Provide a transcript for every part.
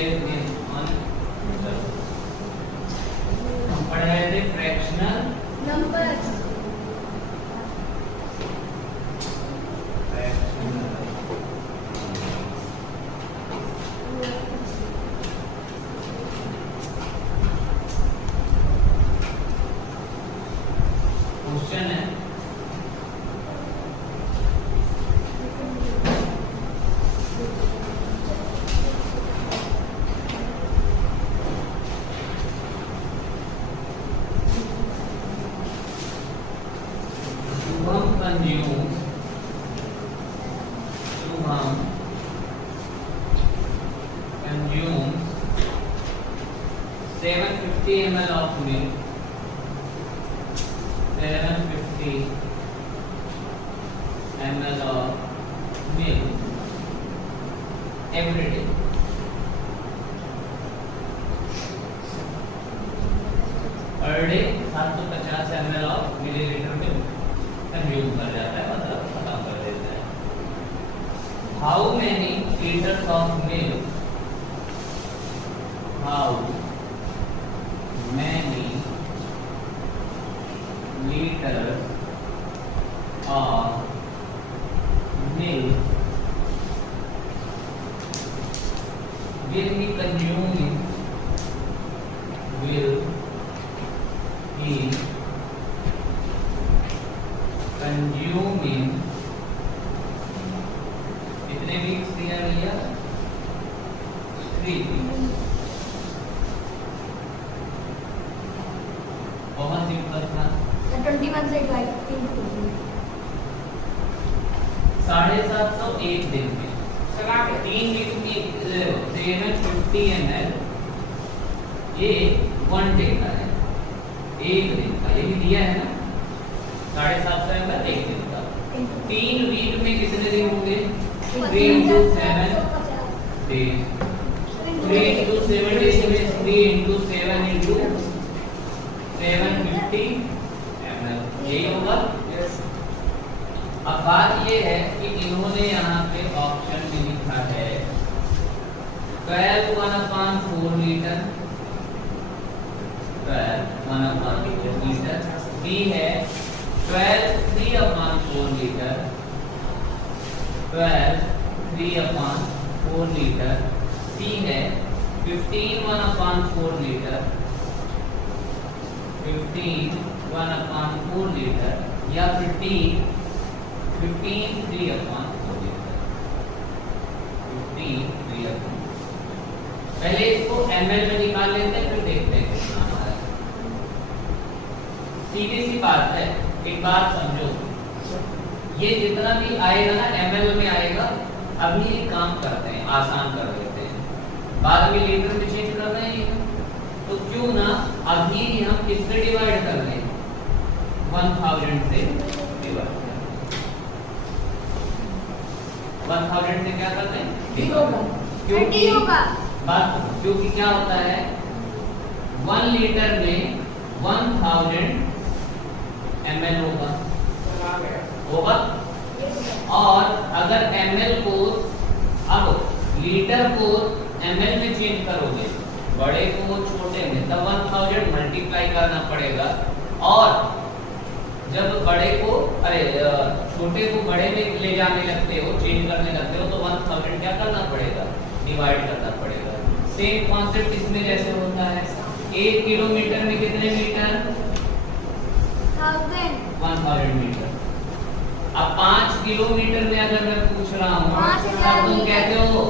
Based on हम पढ़ रहे थे फ्रैक्शनल नंबर्स। क्वेश्चन है Shubham consumes 750 ml of milk, 750 ml of milk every day. Per day 750 ml of milliliter milk consume कर जाता है, मतलब खत्म कर देता है. How many liters of milk? How many liters of milk will be consuming कितने वीक्स दिया भैया? 3 वीक्स. बहुत सिंपल था. 21 से डिवाइड 750 एक दिन में 3 वीक की 750 ml ये 1 डे का है, एक दिन का. ये भी दिया है ना 750 ml एक दिन का. 3 वीक में कितने दिन होंगे? 3 into 7 days. 3 into 7 days में 3 into 7 into 750 ml यही होगा. अब बात ये है कि इन्होंने यहाँ पे ऑप्शन में लिखा है 12 1/4 लीटर, 12 1/4 लीटर. बी है 12 3/4 लीटर, 12 3/4 लीटर. सी है 15 1/4 लीटर, 15 1/4 लीटर, या फिर डी 15 3/4 लीटर. 15 3/4. पहले इसको ml में निकाल लेते हैं, फिर देखते हैं कितना आता है. सीधी सी बात है. एक बात समझो, ये जितना भी आएगा ना ml में आएगा. अभी ये काम करते हैं, आसान कर देते हैं, बाद में लीटर में चेंज कर रहे हैं. तो क्यों ना अभी हम किससे डिवाइड कर लें? 1000 से डिवाइड कर. 1000 से क्या करते हैं? क्योंकि बात, क्योंकि क्या होता है 1 लीटर में 1000 ml होगा. और अगर ml को, अब लीटर को ml में चेंज करोगे, बड़े को छोटे में, तब 1000 मल्टीप्लाई करना पड़ेगा. और जब बड़े को, छोटे को बड़े में ले जाने लगते हो, चेंज करने लगते हो, तो 1000 क्या करना पड़ेगा? डिवाइड करना पड़ेगा. सेम कॉन्सेप्ट इसमें जैसे होता है. 1 किलोमीटर में कितने मीटर? 1000 मीटर. अब 5 किलोमीटर में अगर मैं पूछ रहा हूँ, तुम कहते हो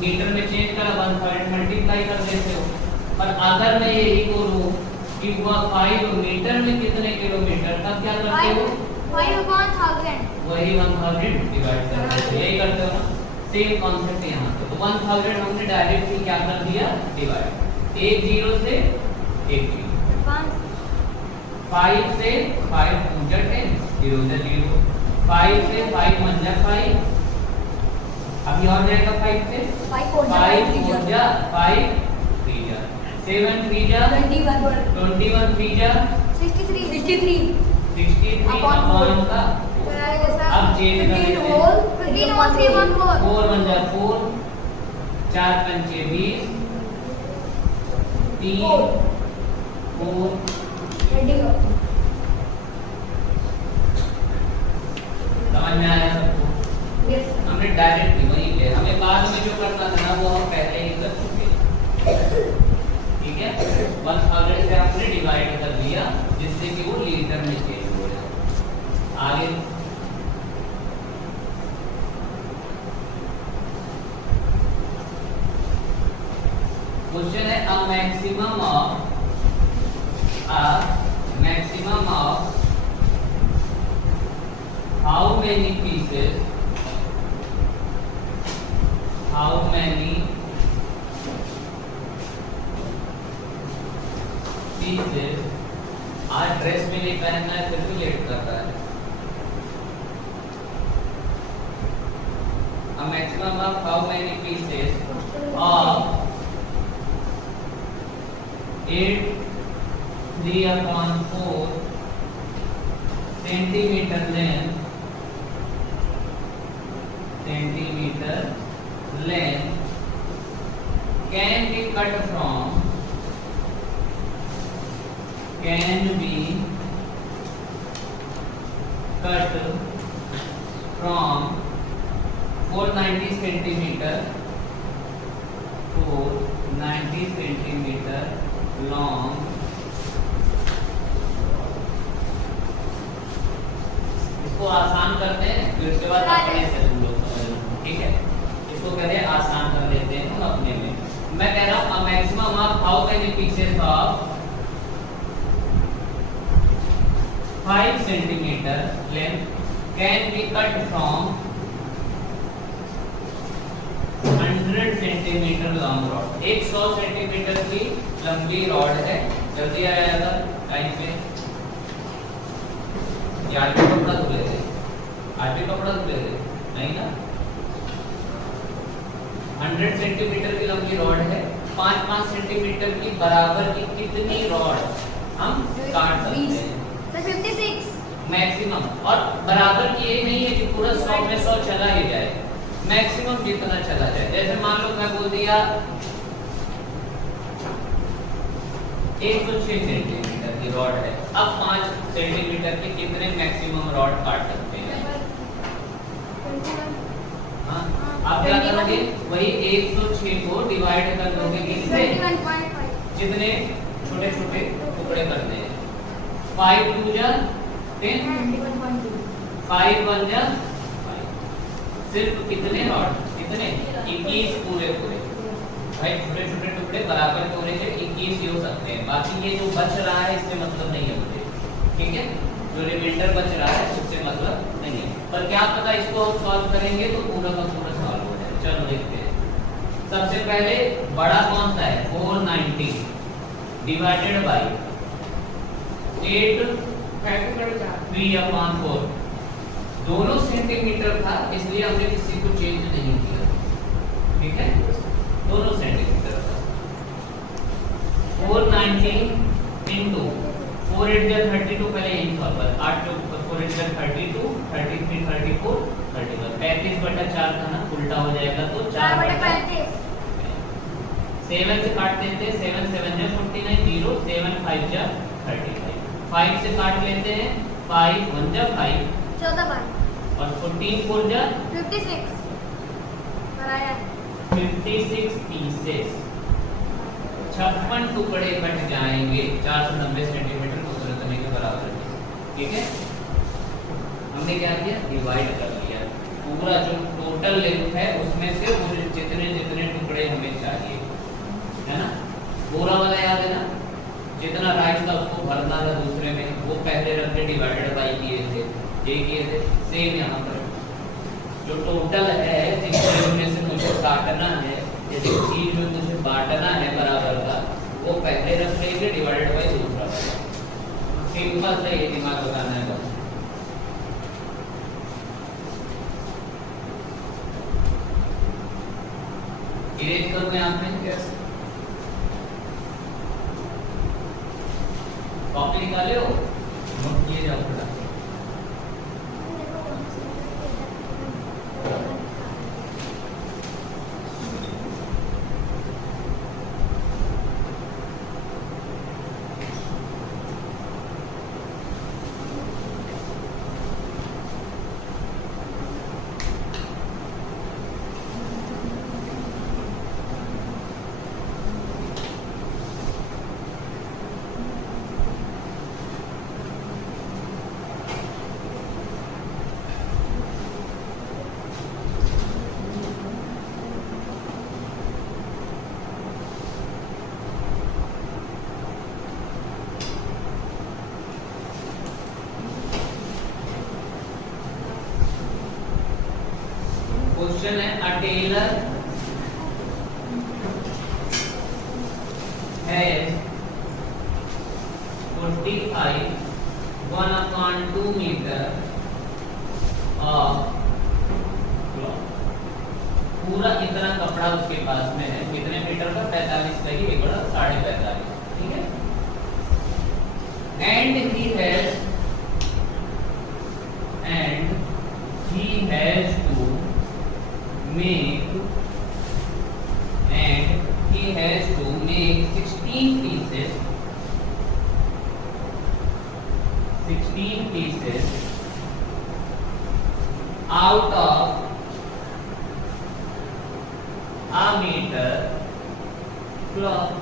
मीटर में चेंज करा, 1000 मल्टीप्लाई कर देते हो. पर अगर मैं यही बोलूं कि वह 5 मीटर में कितने किलोमीटर, तब क्या करते हो? 5/1000 वही 1000 डिवाइड कर देते हो. यही करते हो ना. सेम कॉन्सेप्ट यहाँ पे. तो 1000 हमने डायरेक्टली क्या कर दिया? डिवाइड. 1 0 से 1 0, 5 से 5 × 10 0 से 0, 5 से 5 1 जा 5. अभी और जाएगा 5 से 5 4 जा 5 3 जा 7 3 जा 21 3 जा 63 अपॉन का. अब चेंज कर देते हैं. 4 1 जा 4, 4 5 6 20, 3 4 रेडी हो समझ में आया सबको? यस हमने डायरेक्टली वही किया, हमें बाद में जो करना था ना वो हम पहले ही कर चुके। ठीक है, 1000 से आपने डिवाइड कर लिया जिससे कि वो लीटर में चेंज हो जाए। आगे क्वेश्चन है a maximum of how many pieces आज ड्रेस में नहीं पहनना है फिर भी लेट कर रहा है। A maximum of how many pieces of 8 3/4 centimeter length can be cut from 490 centimeter long इसको आसान करते हैं फिर उसके बाद अपने से तुम लोग समझ लो। ठीक है, इसको कहते हैं आसान कर लेते हैं हम अपने में। मैं कह रहा हूँ a maximum of how many pieces of 5 centimeter length can be cut from 100 centimeter long rod। एक 100 सेंटीमीटर की लंबी रॉड है। जल्दी आएगा टाइम पे। यार भी कपड़ा धुले थे, आज भी कपड़ा धुले थे नहीं ना। 100 सेंटीमीटर की लंबी रॉड है। 5-5 सेंटीमीटर की बराबर की कितनी रॉड हम काट सकते हैं? 56 मैक्सिमम। और बराबर की ये नहीं है कि पूरा 100 में 100 चला ही जाए, मैक्सिमम जितना चला जाए। जैसे मान लो मैं बोल दिया 106 सेंटीमीटर की रॉड है। अब 5 सेंटीमीटर के कितने मैक्सिमम रॉड काट सकते हैं? हाँ, आप क्या करोगे? वही 106 को डिवाइड कर दोगे किससे? 21.5 जितने छोटे छोटे टुकड़े करने हैं। 5 2 जा 10, 5 1 जा 5। सिर्फ कितने रॉड? कितने? 21 पूरे पूरे। भाई छोटे छोटे टुकड़े बराबर के होने से 21 ही हो सकते हैं। बाकी ये जो बच रहा है इससे मतलब नहीं है मुझे। ठीक है, जो रिमाइंडर बच रहा है उससे मतलब नहीं है। पर क्या पता इसको हम सॉल्व करेंगे तो पूरा का पूरा सॉल्व हो जाए। चलो देखते हैं। सबसे पहले बड़ा कौन सा है? 490 डिवाइडेड बाय 8 3/4। दोनों सेंटीमीटर था इसलिए हमने किसी को चेंज नहीं किया। ठीक है, दोनों सेंटीमीटर था। 490 इंटू 4 8 जा 32 पहले यही सॉल्व 8 4 8 जा 32 33 34 31 35/4 था ना, उल्टा हो जाएगा तो 4/35। 7 से काट देते हैं। 7 7 जा 49 0 7 5 जा 35। 5 से काट लेते हैं। 5 1 जा 5 14 बार और 14 4 जा 56 बनाया 56 पीसेस 56 टुकड़े कट जाएंगे 490 सेंटीमीटर टुकड़े करने के बराबर। ठीक है, हमने क्या किया? डिवाइड कर लिया। पूरा जो टोटल लेंथ है उसमें से वो जितने जितने टुकड़े हमें चाहिए है ना। पूरा वाला याद है ना, जितना राइस था उसको भरना था दूसरे में, वो पहले रख के डिवाइडेड बाई किए थे, ये किए थे। सेम यहाँ पर जो टोटल है जिसमें से मुझे काटना है, जैसे चीज में मुझे बांटना है बराबर का, वो पहले रख लेंगे डिवाइडेड बाई दूसरा। सिंपल सा ये दिमाग लगाना है बस। इरेज करूं मैं यहाँ पे कैसे? कॉपी निकाले हो, नोट किए जाओ थोड़ा। क्वेश्चन है a tailor has 45 1/2 metre of cloth. पूरा इतना कपड़ा उसके पास में है, कितने मीटर का? 45 का ही, 45.5, ठीक है। And he has to make 16 pieces out of a meter cloth।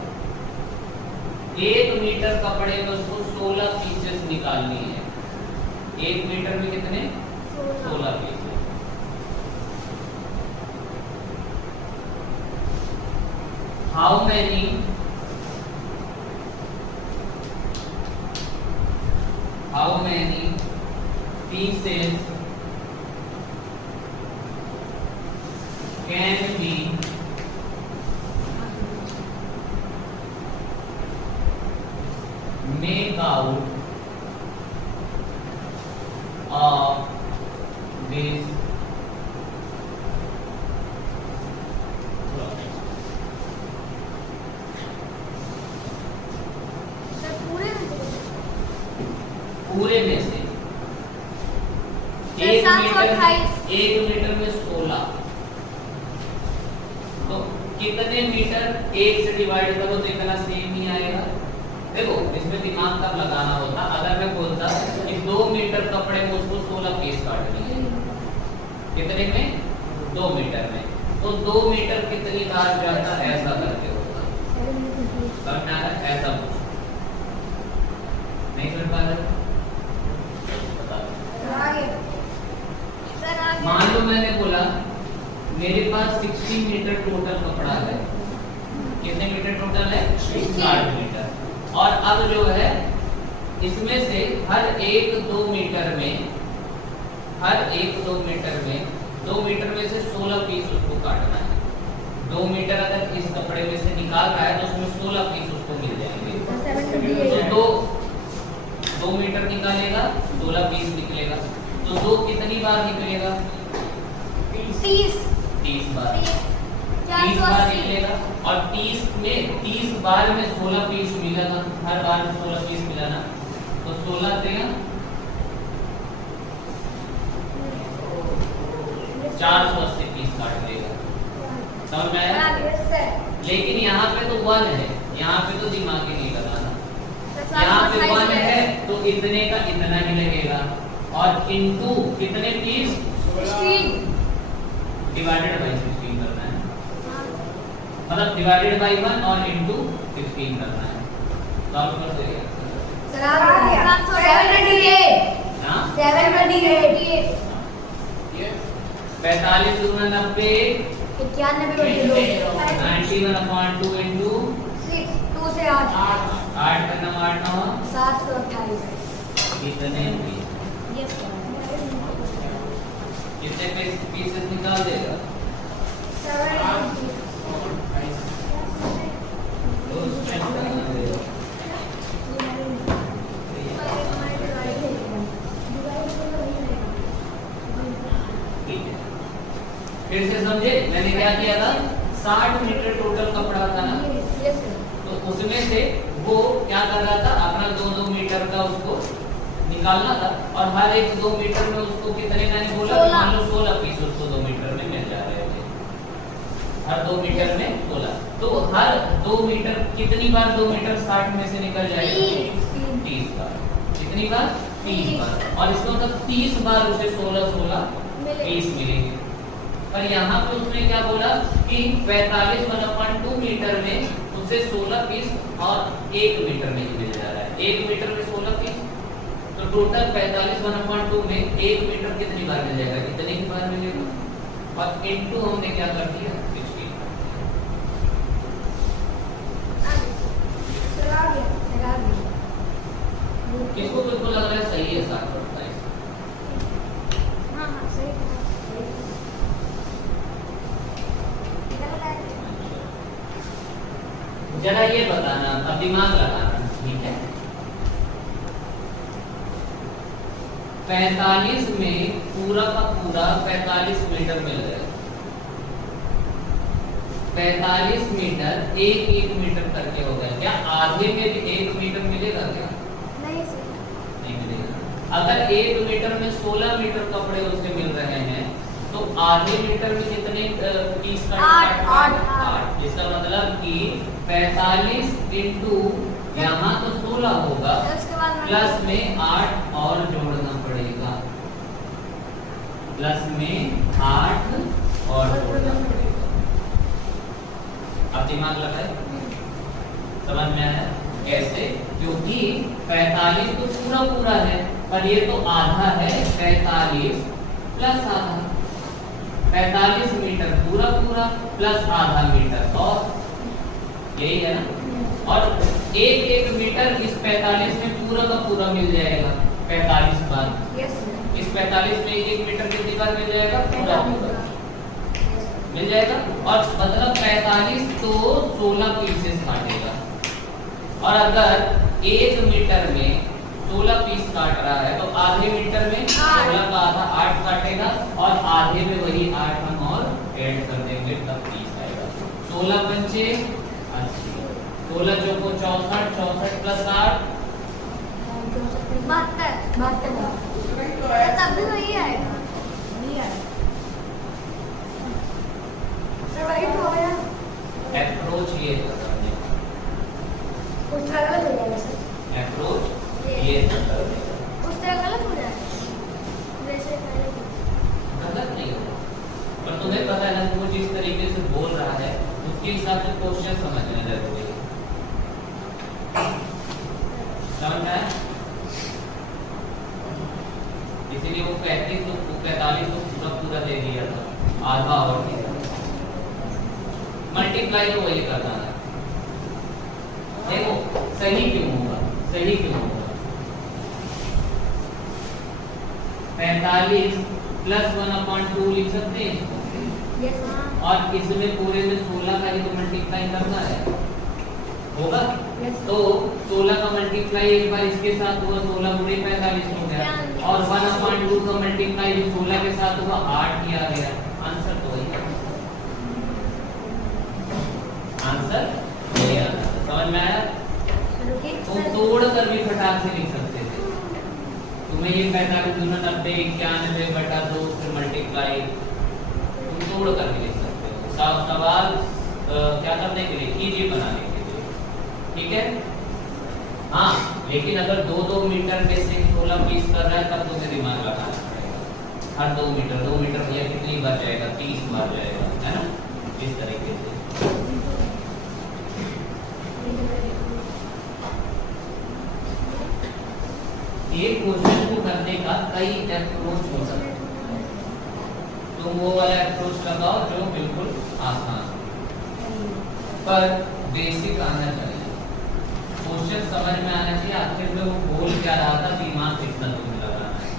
1 metre कपड़े में उसको 16 पीसेस निकालनी है। 1 मीटर में कितने? 16 pieces. How many pieces can be make out of this product? पूरे में से 1 मीटर में 16, तो कितने मीटर 1 से डिवाइड करो तो इतना सेम ही आएगा। देखो इसमें दिमाग तब लगाना होता, अगर मैं बोलता कि 2 मीटर कपड़े में उसको 16 पीस काटनी है, कितने में? 2 मीटर में, तो 2 मीटर कितनी बार जाता? ऐसा करके होता। समझ में आ रहा है? ऐसा नहीं समझ पा रहे? मान लो मैंने बोला मेरे पास 60 मीटर टोटल कपड़ा है। कितने मीटर टोटल है? 60 मीटर। और अब जो है इसमें से हर 1-2 मीटर में 2 मीटर में से 16 पीस उसको काटना है। 2 मीटर अगर इस कपड़े में से निकाल रहा है तो उसमें 16 पीस उसको मिल जाएंगे। तो 2 मीटर निकालेगा, 16 पीस निकलेगा, तो 2 कितनी बार निकलेगा? 30 बार। 30 बार निकलेगा, और 30 बार में 16 पीस मिलेगा, हर बार में 16 पीस मिलाना, तो 16 3 480 पीस काट देगा। समझ में आया? लेकिन यहाँ पे तो 1 है, यहाँ पे तो दिमाग ही नहीं लगाना। यहाँ पे 1 है तो इतने का इतना ही लगेगा, और इनटू कितने पीस? 16 डिवाइडेड बाई 16 करना है, मतलब डिवाइडेड बाई 1 और इनटू 16 करना है। सॉल्व कर देंगे। 728 45 दूना 90, 91 91/2 इनटू 2 से 8 8 का 9 8 9 728 कितने पीस? कितने पीसेस निकाल देगा? 7 फिर से समझे मैंने क्या किया था? 60 मीटर टोटल कपड़ा था ना, तो उसमें से वो क्या कर रहा था? अपना 2-2 मीटर का उसको निकालना था, और हर 1-2 मीटर में उसको कितने मैंने बोला? मान लो 16 पीस उसको 2 मीटर में मिल जा रहे थे। हर 2 मीटर में 16, तो हर 2 मीटर कितनी बार 2 मीटर 60 में से निकल जाएगा? 30 बार। कितनी बार? 30 बार। और इसका मतलब 30 बार उसे 16 पीस मिलेंगे। पर यहाँ पे उसने क्या बोला कि 45/2 मीटर में उससे 16 पीस और 1 मीटर में ही मिल जा रहा है। 1 मीटर में 16 पीस, तो टोटल 45/2 में 1 मीटर कितनी बार मिल जाएगा? इतने ही बार मिलेगा, और इनटू हमने क्या कर दिया? 16। किसको बिल्कुल लग रहा है सही है 728? जरा ये बताना, अब दिमाग लगाना, ठीक है। 45 में पूरा का पूरा 45 मीटर मिल रहा है। 45 मीटर एक मीटर करके हो गया। क्या आधे में भी 1 मीटर मिलेगा क्या? नहीं सर, नहीं मिलेगा। अगर 1 मीटर में 16 मीटर कपड़े उससे मिल रहे हैं तो आधे मीटर में कितने पीस का? 8। इसका मतलब कि 45 इंटू यहाँ तो 16 होगा, प्लस में 8 और जोड़ना पड़ेगा, प्लस में 8 और जोड़ना पड़ेगा। अब दिमाग लगाए, समझ में आया कैसे? क्योंकि 45 तो पूरा पूरा है, पर ये तो आधा है। 45 प्लस आधा, 45 मीटर पूरा पूरा प्लस आधा मीटर, और यही है ना। और एक मीटर इस 45 में पूरा का पूरा मिल जाएगा 45 बार। इस 45 में 1 मीटर कितनी बार मिल जाएगा? पूरा मिल जाएगा। और मतलब 45 तो 16 पीसेस काटेगा। और अगर 1 मीटर में 16 पीस काट रहा है तो आधे मीटर में 16 का आधा 8 काटेगा, और आधे में वही 8 हम और ऐड कर देंगे, तब 30 आएगा। 16 पंचे 80, 16 चौको 64, 64 प्लस 8 72। तब भी वही आएगा, नहीं आएगा सर, वही तो हो गया। अप्रोच ये कुछ गलत हो जाएगा सर, अप्रोच ये उस तरह गलत हो जाएगा, वैसे गलत नहीं होगा। पर तुम्हें पता है ना, वो जिस तरीके से बोल रहा है उसके हिसाब से क्वेश्चन समझना जरूरी है। समझ में आया? इसीलिए वो 35 तो 45 को पूरा पूरा दे दिया था, आधा और दिया। मल्टीप्लाई तो वही करना है। देखो सही क्यों होगा, सही क्यों होगा? 45 प्लस 1/2 लिख सकते हैं इसको, और इसमें पूरे में 16 का ही तो मल्टीप्लाई करना है, होगा। तो 16 का मल्टीप्लाई एक बार इसके साथ हुआ, 16 गुणे 45 हो गया, और 1/2 का मल्टीप्लाई 16 के साथ हुआ 8 ही आ गया। आंसर तो वही, आंसर वही आ रहा। समझ में आया? तो तोड़ कर भी फटाक से लिख सकते थे। तुम्हें ये 45 दूना 90 91 बटा 2 फिर मल्टीप्लाई, तुम तोड़ कर भी लिख सकते हो। सवाल क्या करने के लिए? इजी बनाने के लिए, ठीक है। हाँ, लेकिन अगर 2-2 मीटर में से 16 पीस कर रहा है तब तुम्हें दिमाग लगाना पड़ेगा। हर 2 मीटर भैया कितनी बार जाएगा? 30 बार जाएगा, है ना। इस तरीके से एक क्वेश्चन को करने का कई अप्रोच हो सकते हैं। तो वो वाला अप्रोच लगाओ जो बिल्कुल आसान पर बेसिक आना चाहिए, क्वेश्चन समझ में आना चाहिए, आखिर में वो बोल क्या रहा था, दिमाग कितना तुम्हें लगाना है,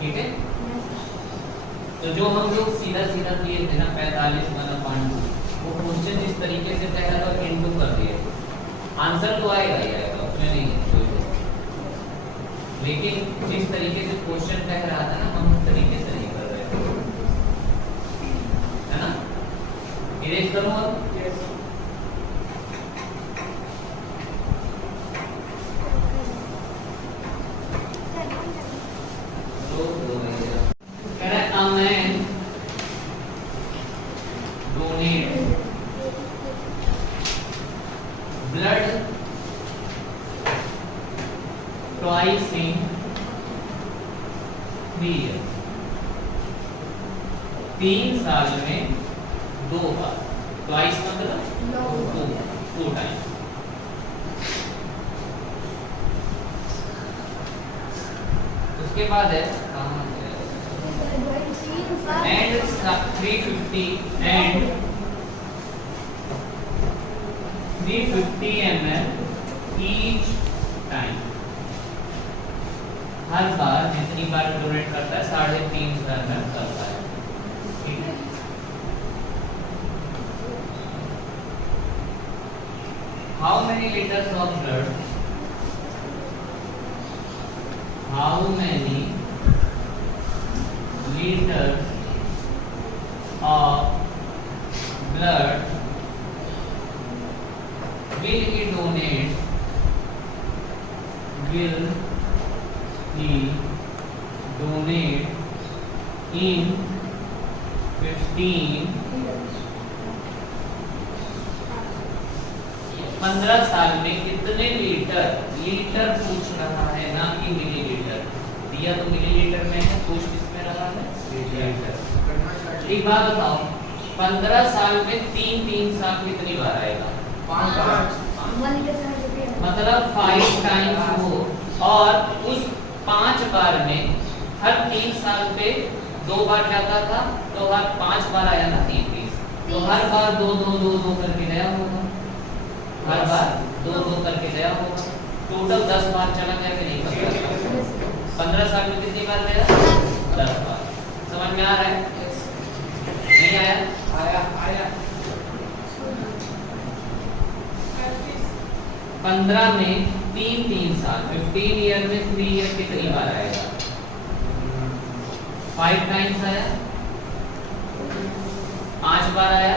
ठीक है। तो जो हम लोग सीधा सीधा दिए थे ना 45/2, वो क्वेश्चन इस तरीके से कह रहा था, इनटू कर दिए, आंसर तो आएगा ही आएगा, उसमें नहीं है कोई। लेकिन जिस तरीके से क्वेश्चन कह रहा था ना, हम उस तरीके से नहीं कर रहे थे, है ना। इरेज करूं अब? Twice in 3 years, 3 साल में 2 बार। ट्वाइस मतलब 2 टाइम। उसके बाद है एंड 350 ml each टाइम। हर बार जितनी बार डोनेट करता है 3.5 ml करता है, ठीक है। liters of blood? How many liters of blood will he donate? Will he donate in 15 साल में कितने लीटर? लीटर पूछ रहा है ना कि मिलीलीटर। दिया तो मिलीलीटर में है, पूछ किसमें रहा है? लीटर। एक बात बताओ, 15 साल में 3 साल कितनी बार आएगा? 5 मतलब 5 टाइम्स हो, और उस 5 बार में हर 3 साल पे 2 बार जाता था, तो हर 5 बार आया ना 3, तो हर बार 2 करके गया होगा। हर बार 2 करके गया होगा। टोटल 10 बार चला गया कि नहीं? 15 साल में कितनी बार गया? 10 बार। समझ में आ रहा है? नहीं आया? आया। 15 में 3 साल, 15 ईयर में 3 ईयर कितनी बार आएगा? 5 टाइम्स आया, 5 बार आया,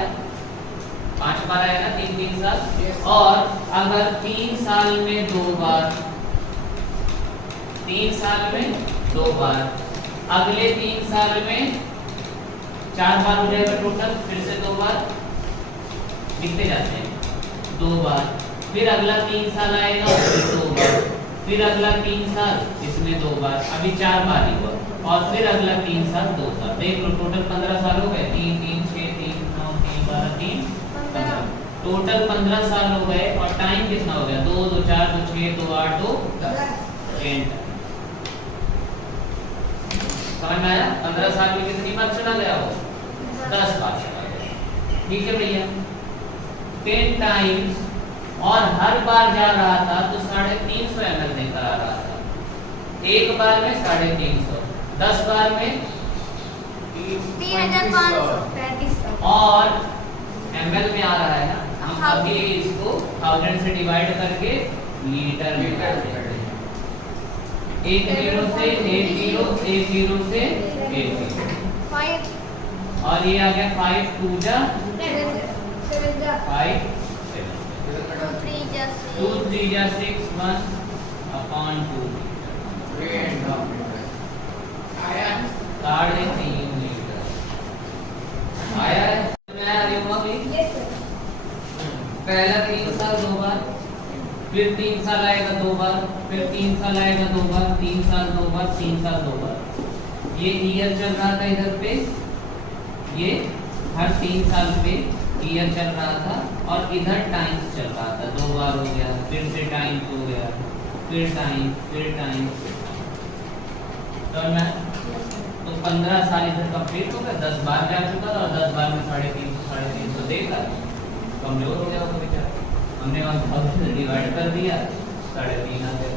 5 बार आया ना 3 साल। और अगर 3 साल में 2 बार, 3 साल में 2 बार, अगले 3 साल में 4 बार हो जाएगा टोटल, फिर से 2 बार लिखते जाते हैं, 2 बार, फिर अगला 3 साल आएगा, फिर 2 बार, फिर अगला 3 साल इसमें 2 बार, अभी 4 बार ही हुआ, और फिर अगला 3 साल 2 साल। देख लो टोटल 15 साल हो गए। 3 6 3 9 3 12 3 15, टोटल 15 साल हो गए। और टाइम कितना हो गया? 2 2 4 2 6 2 8 2 10 10। समझ में आया? 15 साल में कितनी बार चला गया वो? 10 बार चला गया। ठीक है भैया, 10 टाइम्स, और हर बार जा रहा था तो 350 ml लेकर आ रहा था। एक बार में 350, 10 बार में 3500 और ml में आ रहा है ना, हम अभी इसको 1000 से डिवाइड करके लीटर में कर देते हैं। 1 0 से 1 0, 1 0 से 1 0, और ये आ गया 5 2 जा 5 2 3 जा 6 1/2 आया 3.5 लीटर आया है। मैं आ रही हूँ अभी। पहला 3 साल 2 बार, फिर 3 साल आएगा 2 बार, फिर 3 साल आएगा 2 बार, 3 साल 2 बार, 3 साल 2 बार। ये ईयर चल रहा था इधर पे, ये हर 3 साल पे ईयर चल रहा था, और इधर टाइम्स चल रहा था। 2 बार हो गया, फिर से टाइम्स हो गया, फिर टाइम्स, फिर टाइम्स। तो 15 साल इधर कंप्लीट हो गया, 10 बार जा चुका था, और 10 बार में 350 देगा, कमजोर हो गया वो बेचारा। हमने 1000 से डिवाइड कर दिया, 3.5 आ गया।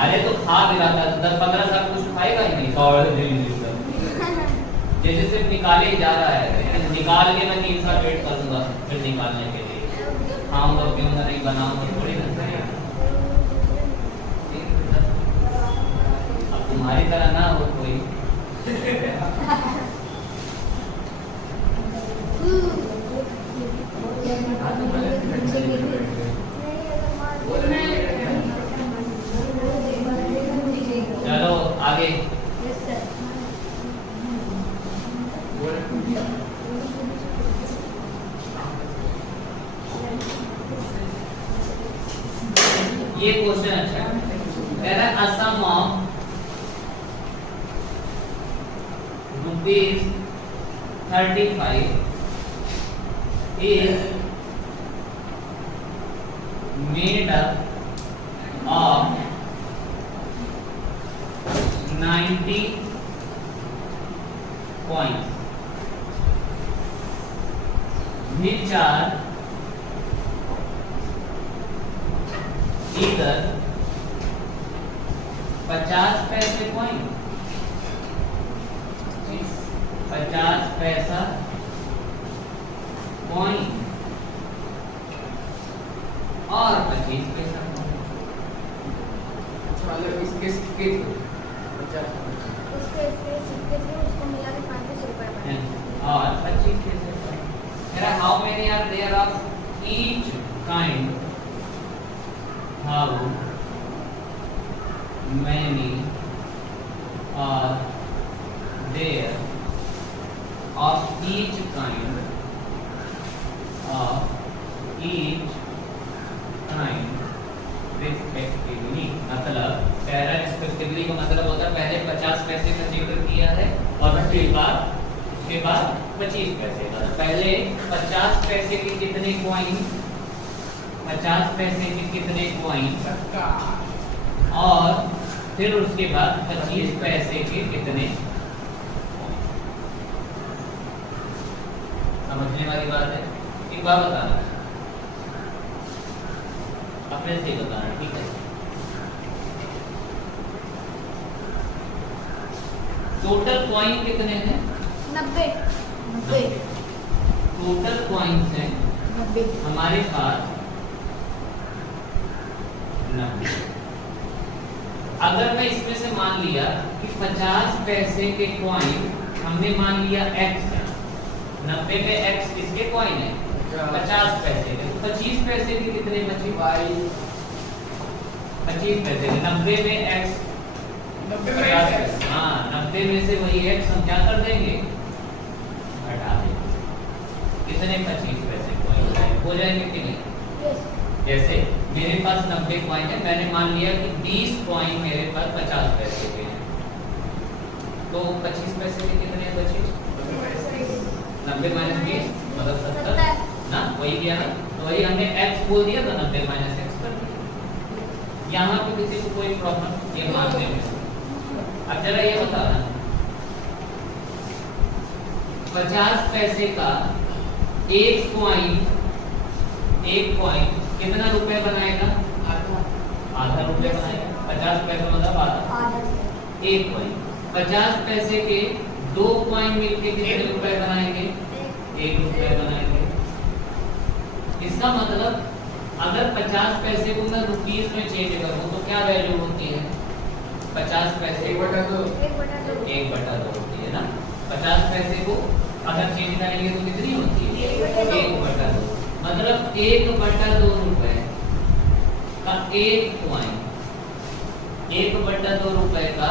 अरे तो खा भी रहा था, 10-15 साल कुछ खाएगा ही नहीं। 100 जैसे सिर्फ निकाले ही जा रहा है, निकाल के मैं 3 साल वेट करूंगा फिर निकालने के लिए, खाऊंगा पीऊंगा नहीं, बनाऊंगा थोड़ी बनता है। अब तुम्हारी तरह ना हो कोई। चलो आगे। ये क्वेश्चन अच्छा है। कह रहा है a sum of ₹35 is made up of 90 coins which are either 50 पैसे कॉइन, 50 पैसा कॉइन, उसको मिला के 35 रुपए बने। और 25 पैसे मेरा how many are there of each kind how many are there of each kind respectively. मतलब पैरा रिस्पेक्टिवली का मतलब होता है पहले 50 पैसे का जिक्र किया है और उसके बाद 25 पैसे का। तो पहले 50 पैसे के कितने कॉइन, 50 पैसे के कितने कॉइन और फिर उसके बाद 25 पैसे के कितने। समझने वाली बात है। एक बात बताना, अपने से बताना, ठीक है। टोटल कॉइन कितने हैं? 90। टोटल कॉइन्स हैं 90 हमारे पास 90। अगर मैं इसमें से मान लिया कि 50 पैसे के कॉइन हमने मान लिया x है, 90 पे x किसके कॉइन है? 50 पैसे के। 25 पैसे के कितने बचे? 25 पैसे के 90 में x 90 हाँ 90 में से वही x हम क्या कर देंगे? हटा देंगे। कितने 25 पैसे कॉइन हो जाएंगे कि नहीं? जैसे मेरे पास 90 कॉइन है, मैंने मान लिया कि 20 कॉइन मेरे पास 50 पैसे के हैं, तो 25 पैसे के कितने बचे? 90 माइनस 20 मतलब 70 ना, वही दिया ना। तो वही हमने x बोल दिया तो 90 माइनस x कर दिया। यहाँ पे किसी को कोई प्रॉब्लम ये मानने में? अब जरा ये बताना, 50 पैसे का एक कॉइन कितना रुपए बनाएगा? आधा रुपए बनाएगा। 50 पैसे मतलब आधा। एक कॉइन 50 पैसे के 2 कॉइन मिलके कितने रुपए बनाएंगे? 1 रुपए बनाएंगे। इसका मतलब अगर 50 पैसे को मैं रुपीस में चेंज करूं तो क्या वैल्यू होती है? 50 पैसे 1/2 होती है ना। 50 पैसे को अगर चेंज करेंगे तो कितनी होती है? 1/2। मतलब 1/2 रुपए का एक कॉइन, 1/2 रुपए का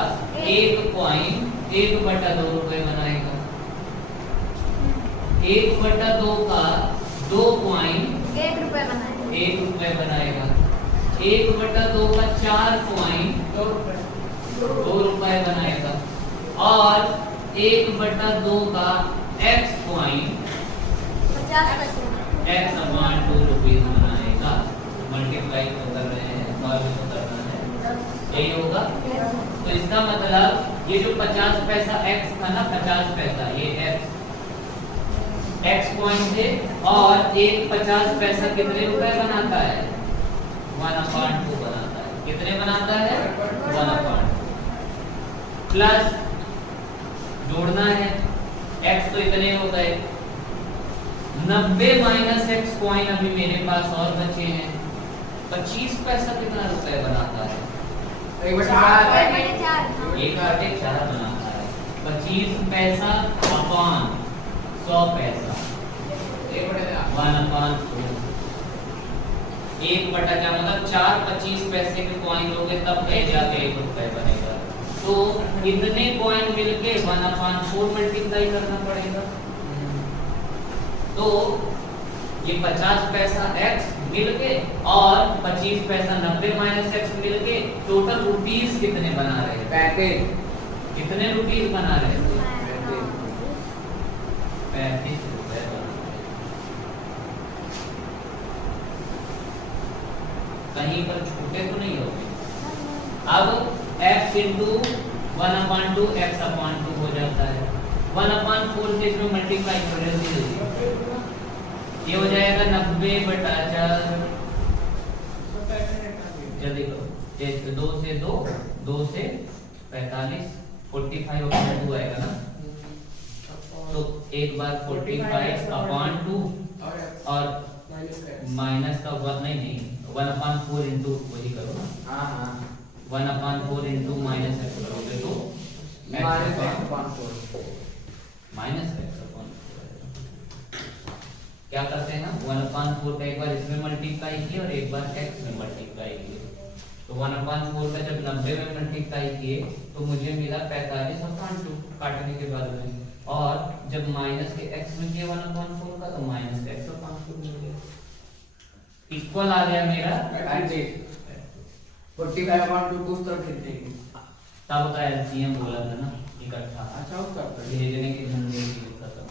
एक कॉइन 1/2 रुपए बनाएगा। 1/2 का 2 कॉइन 1 रुपए बनाएगा। 1 रुपए बनाएगा। 1/2 का 4 कॉइन 2 रुपए बनाएगा। और 1/2 का x कॉइन 50 पैसे x समान 2 रुपीस बनाएगा। मल्टीप्लाई तो कर रहे हैं, सॉल्व तो करना है, यही होगा। तो इसका मतलब ये जो 50 पैसा x था ना, 50 पैसा ये x कॉइन थे और एक 50 पैसा कितने रुपए बनाता है? 1/2 बनाता है। कितने बनाता है? 1/2 प्लस जोड़ना है, x तो इतने हो गए। 90 माइनस x कॉइन अभी मेरे पास और बचे हैं। 25 पैसा कितना रुपए बनाता है? 1/4 1/4 बनाता है। 25 पैसा अपॉन 100 पैसा 1/4। 1/4 क्या मतलब 4 25 पैसे के कॉइन लोगे तब कहीं जाके 1 रुपए बनेगा। तो इतने कॉइन मिलके 1/4 मल्टीप्लाई करना पड़ेगा। तो ये 50 पैसा x मिलके और 25 पैसा 90 माइनस x मिलके टोटल रुपीस कितने बना रहे हैं? 35। कितने रुपीस बना रहे हैं? 35 रुपए बना रहे हैं। कहीं पर छूटे तो नहीं होंगे। अब x इंटू 1/2 x/2 हो जाता है। 1/4 से इसमें मल्टीप्लाई कर रहे हो, ये हो जाएगा 90/4। जल्दी करो, 2 से 2 से 45 45/2 आएगा ना। तो एक बार 45/2 और माइनस का 1 नहीं 1/4 इंटू वही करो ना। 1/4 इंटू माइनस एक्स करोगे तो माइनस एक्स अपॉन क्या करते हैं हम 1/4 का एक बार इसमें मल्टीप्लाई किए और एक बार एक्स में मल्टीप्लाई किए। तो 1/4 का जब 90 में मल्टीप्लाई किए तो मुझे मिला 45/2 काटने के बाद में, और जब माइनस के एक्स में किए 1/4 का तो माइनस के x/2 मिल गया। इक्वल आ गया मेरा 45/2 कुछ तरफ खींचते हैं तब होता है एलसीएम बोला था ना इकट्ठा। अच्छा वो करते हैं भेजने के झंडे की खत्म।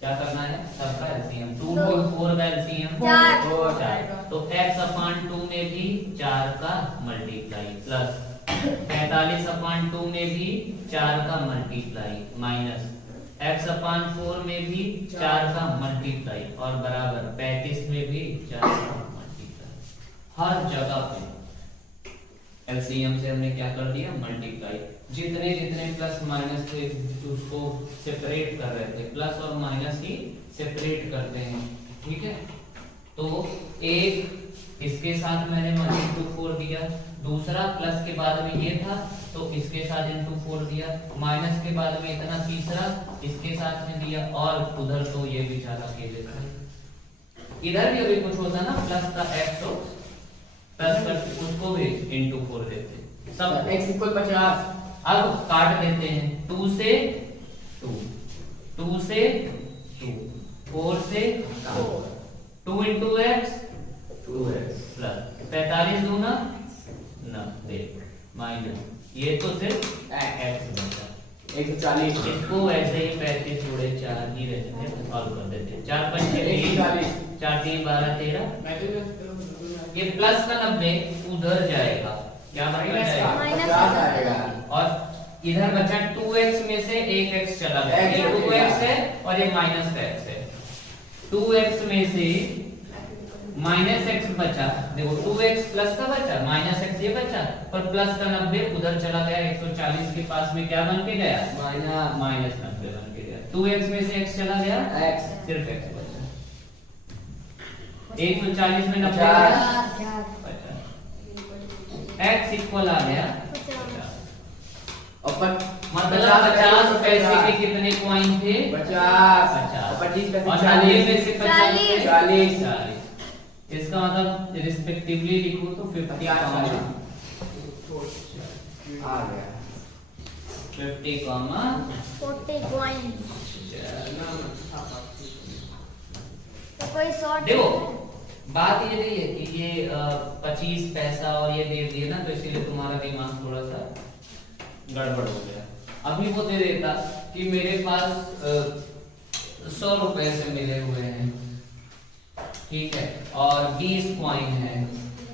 क्या करना है सबका एलसीएम 2 और 4 का एलसीएम 4 तो x/2 में भी 4 का मल्टीप्लाई प्लस 45/2 में भी 4 का मल्टीप्लाई माइनस x/4 में भी 4 का मल्टीप्लाई और बराबर 35 में भी 4 का मल्टीप्लाई। हर जगह पे एलसीएम से हमने क्या कर दिया मल्टीप्लाई। जितने जितने प्लस माइनस थे उसको सेपरेट कर रहे थे, प्लस और माइनस ही सेपरेट करते हैं, ठीक है। तो एक इसके साथ मैंने इंटू 4 दिया, दूसरा प्लस के बाद में ये था तो इसके साथ इंटू 4 दिया, माइनस के बाद में इतना तीसरा इसके साथ में दिया, और उधर तो ये बेचारा अकेले था। इधर भी अभी कुछ होता ना प्लस का x तो प्लस करके उसको भी इंटू 4 देते सब x = 50। अब काट देते हैं 2 से 2, 2 से 2, 4 से 4, 2 into x 2x प्लस 45 दूना 90 माइनस ये तो सिर्फ x बचा 140। इसको ऐसे ही 35 जोड़े 4 ही रहते हैं सॉल्व कर देते हैं। 4 5 140 4 3 12 13 ये प्लस का 90 उधर जाएगा क्या माइनस का माइनस 50 आएगा, और इधर बचा 2x में से 1x चला गया, ये 2x है और ये माइनस का x है। 2x में से माइनस x बचा, देखो 2x प्लस का बचा माइनस x ये बचा, पर प्लस का 90 उधर चला गया 140 के पास में क्या बन के गया माइनस 90 बन के गया। 2x में से x चला गया x सिर्फ x बचा। 140 में 90 गया x इक्वल आ गया 50। और मतलब 50 पैसे के कितने कॉइन थे 50 50 25 पैसे और 40 40 में से 50 थे 40 40। इसका मतलब रिस्पेक्टिवली लिखो तो 50 कॉमा आ गया 50 कॉमा 40 कॉइन। तो कोई शॉर्ट देखो बात ये नहीं है कि ये 25 पैसा और ये दे दिए ना तो इसीलिए तुम्हारा दिमाग थोड़ा सा गड़बड़ हो गया। अभी वो दे देता कि मेरे पास 100 रुपए से मिले हुए हैं, ठीक है, और 20 कॉइन है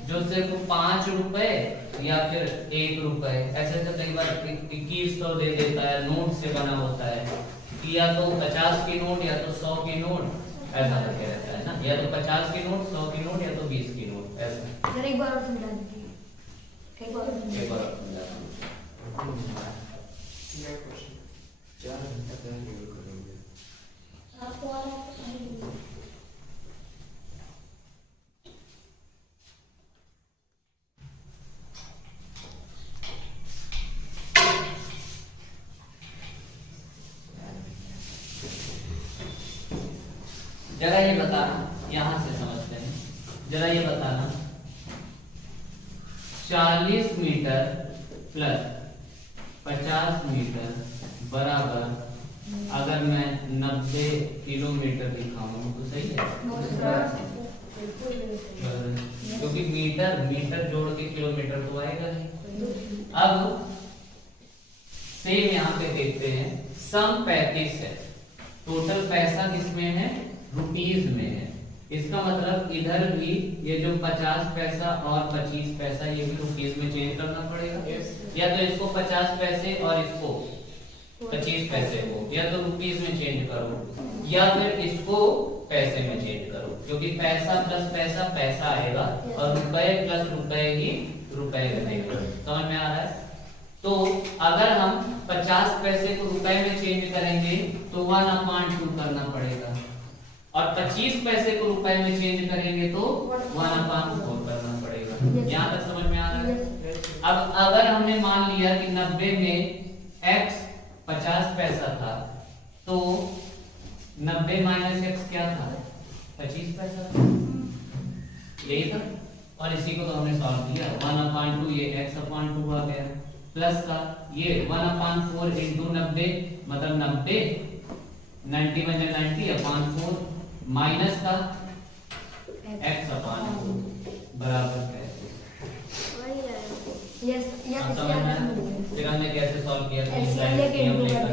जो सिर्फ 5 रुपए या फिर 1 रुपए ऐसे तो कई बार 2100 दे देता है, नोट से बना होता है कि या तो 50 की नोट या तो 100 की नोट ऐसा करके रहता है ना, या तो 50 की नोट 100 की नोट या तो 20 की नोट ऐसा। अगर एक बार और समझा दीजिए एक बार और समझा एक बार आपको और जरा ये बताना, यहां से समझते हैं, जरा ये बताना 40 मीटर प्लस 50 मीटर बराबर अगर मैं 90 किलोमीटर लिखाऊं तो सही है, क्योंकि मीटर मीटर जोड़ के किलोमीटर तो आएगा नहीं। अब सेम यहाँ पे देखते हैं, सम 35 है, टोटल पैसा किसमें है रुपीज में है। इसका मतलब इधर भी ये जो 50 पैसा और 25 पैसा ये भी रुपीज में चेंज करना पड़ेगा। या तो इसको 50 पैसे और इसको 25 पैसे को या तो रुपीज में चेंज करो या फिर इसको पैसे में चेंज करो, क्योंकि पैसा प्लस पैसा पैसा आएगा और रुपए प्लस रुपए ही रुपए बनेगा। समझ में आ रहा है? तो अगर हम 50 पैसे को रुपए में चेंज करेंगे तो 1/2 करना पड़ेगा, और 25 पैसे को रुपए में चेंज करेंगे तो 1/4 करना पड़ेगा। यहाँ तक समझ में आ रहा है? अब अगर हमने मान लिया कि 90 में x 50 पैसा था, तो 90 माइनस x क्या था? 25 पैसा था, यही था। और इसी को तो हमने सॉल्व किया, 1/2 ये x/2 आ गया, प्लस का ये 1/4 इंटू 90 मतलब 90 90 में 90/4 माइनस का x/4 बराबर है। यस अब समझ में आया? फिर हमने कैसे सॉल्व किया था? इस लाइन को हम लेकर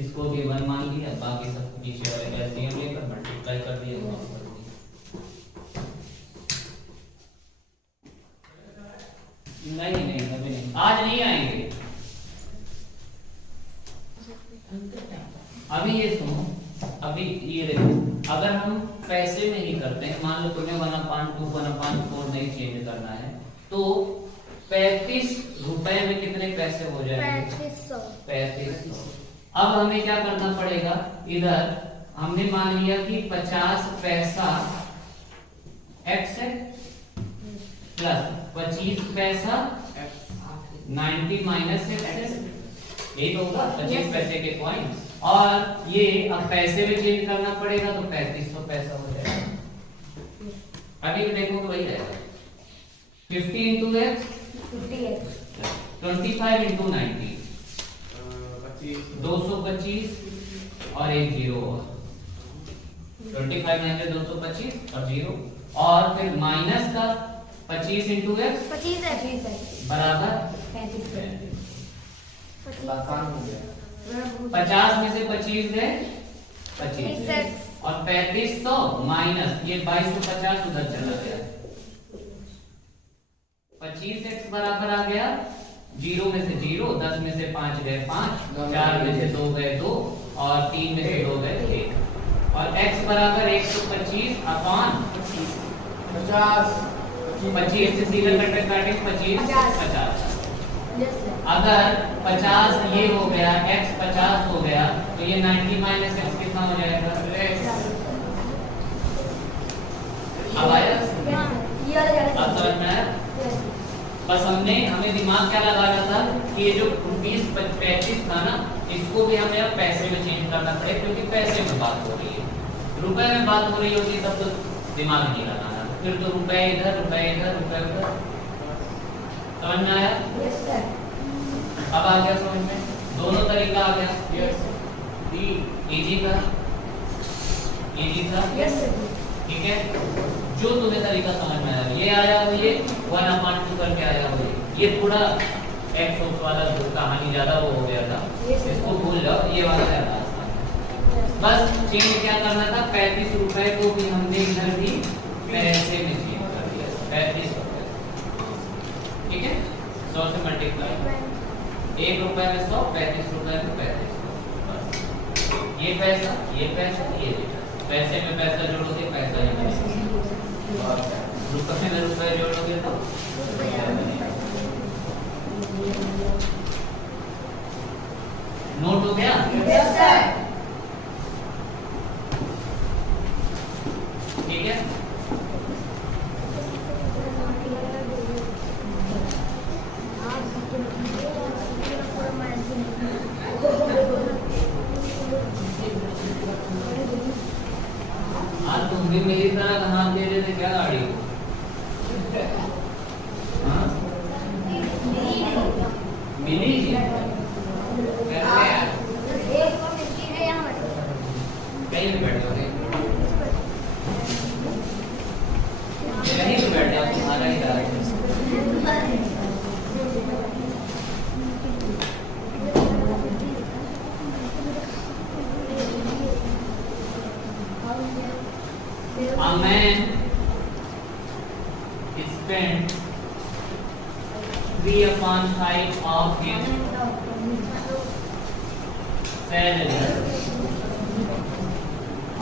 इसको भी 1 मान लिया, बाकी सब पीछे वाले का एलसीएम लेकर मल्टीप्लाई कर दिया, सॉल्व कर दिया। नहीं अभी नहीं, आज नहीं आएंगे। अभी ये सुनो, अभी ये देखो, अगर हम पैसे में ही करते हैं, मान लो तुम्हें 1/2 1/4 नहीं चेंज करना है, तो 35 रुपए में कितने पैसे हो जाएंगे? 3500। अब हमें क्या करना पड़ेगा, इधर हमने मान लिया कि 50 पैसा x है प्लस 25 पैसा 90 माइनस x है, यही तो होगा 25 पैसे के कॉइन। और ये अब पैसे में चेंज करना पड़ेगा तो 3500 पैसा हो जाएगा। अभी देखो तो वही रहेगा, 50 इंटू x 25 इंटू 90 225 और एक जीरो, और 25 90 225 और जीरो, और फिर माइनस का 25 इंटू x 25 है बराबर 35। आसान हो गया। 50 में से 25 गए 25 और 3500 माइनस ये 2250 उधर चला गया, 25x बराबर आ गया 0 में से 0, 10 में से 5 गए 5, 4 में से 2 गए 2 और 3 में से 2 गए 1, और x बराबर 125 अपॉन 25 से सीधा कट काटे 50। अगर 50 ये हो गया, x 50 हो गया, तो ये 90 माइनस x कितना हो जाएगा? अब आया? अब समझ में आया? बस हमें दिमाग क्या लगाना था कि ये जो रुपीस 35 था ना, इसको भी हमें अब पैसे में चेंज करना पड़ेगा, क्योंकि पैसे में बात हो रही है। रुपए में बात हो रही होती तब तो दिमाग नहीं लगाना, फिर तो रुपए इधर रुपए उधर। समझ में आया? अब आ गया समझ में, दोनों तरीका आ गया। इजी था ठीक है, जो तुम्हें तरीका समझ में आया, ये आया हो, ये 1/2 करके आया हो, ये थोड़ा x वाला कहानी ज्यादा वो हो गया था, इसको भूल जाओ, ये वाला ज्यादा आसान है। बस चेंज क्या करना था, 35 रुपए को भी हमने इधर भी पैसे में चेंज कर दिया, 35 रुपए, ठीक है, 100 से मल्टीप्लाई, 1 रुपए में 100, 35 रुपए में 35, ये पैसा ये पैसे में पैसा जोड़ोगे पैसा ही बनेगा, रुपए में रुपए जोड़ोगे तो नोट हो गया? ठीक है, आज तुम भी मेरी तरह हाथ दे रहे थे क्या गाड़ी को? मिली जी कहीं भी बैठ जाओगे, कहीं भी बैठ जाओ, तुम्हारा ही direct. A man spent 3/5 of his salary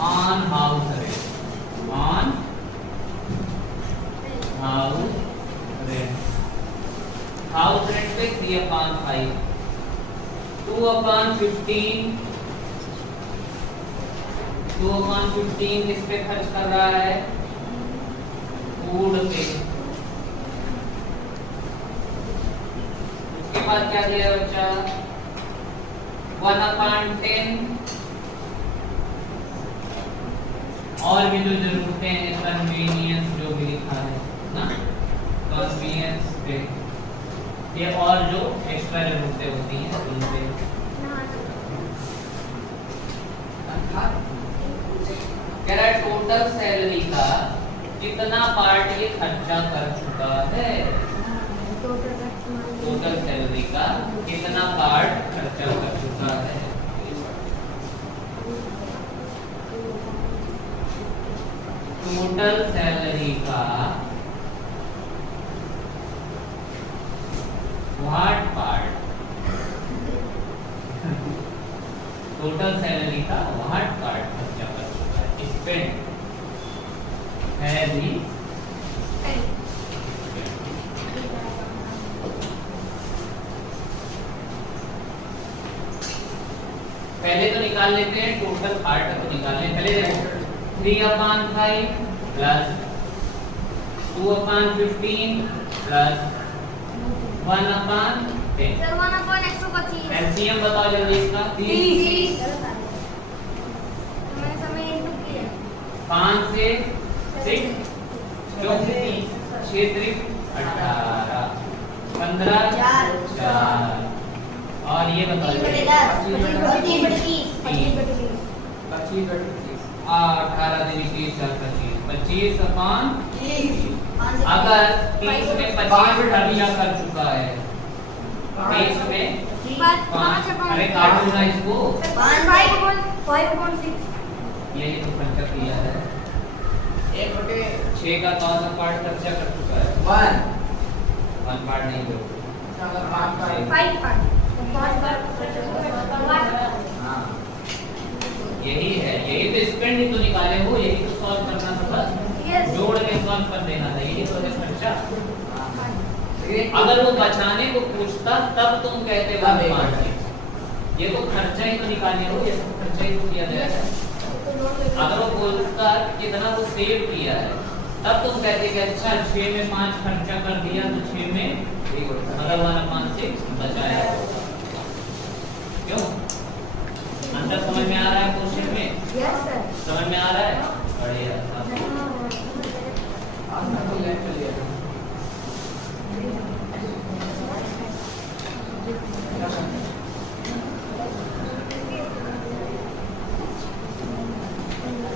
on house rent. On house rent. House rent पे 3/5, 2/15 2/15 किस पे खर्च कर रहा है? फूड पे, उसके बाद क्या दिया बच्चा 1/10 और भी जो जरूरतें हैं कन्वीनियंस जो भी लिखा है ना कन्वीनियंस पे ये और जो एक्स्ट्रा जरूरतें होती हैं उनपे कह रहा है टोटल सैलरी का कितना पार्ट ये खर्चा कर चुका है टोटल सैलरी का कितना पार्ट खर्चा कर चुका है टोटल सैलरी का व्हाट पार्ट टोटल सैलरी का व्हाट पार्ट खर्चा कर चुका है स्पेंड है भी पहले तो निकाल लेते हैं टोटल पार्ट तो निकाल लें पहले 3/5 प्लस 2/15 प्लस 1/10 एलसीएम बताओ जल्दी इसका 30 5 से 6 34 6 18 15 4 और ये बताओ 18 25 अपान अगर 30 में 25 खर्चा कर चुका है 30 में 5 अरे काटूंगा इसको यही तो खर्चा किया है 6 का कौन सा पार्ट खर्चा कर चुका है 1 पार्ट नहीं दो यही है यही तो स्पेंड ही तो निकाले हो यही तो सॉल्व करना था बस जोड़ के सॉल्व कर देना था यही तो है खर्चा अगर वो बचाने को पूछता तब तुम कहते 1/5 ये तो खर्चा ही तो निकाले हो ये सब खर्चा ही तो किया गया है अगर वो बोलता कितना वो सेव किया है तब तुम कहते कि अच्छा 6 में 5 खर्चा कर दिया तो 6 में अगर 1/6 बचाया क्यों अंदर समझ में आ रहा है क्वेश्चन में यस सर समझ में आ रहा है बढ़िया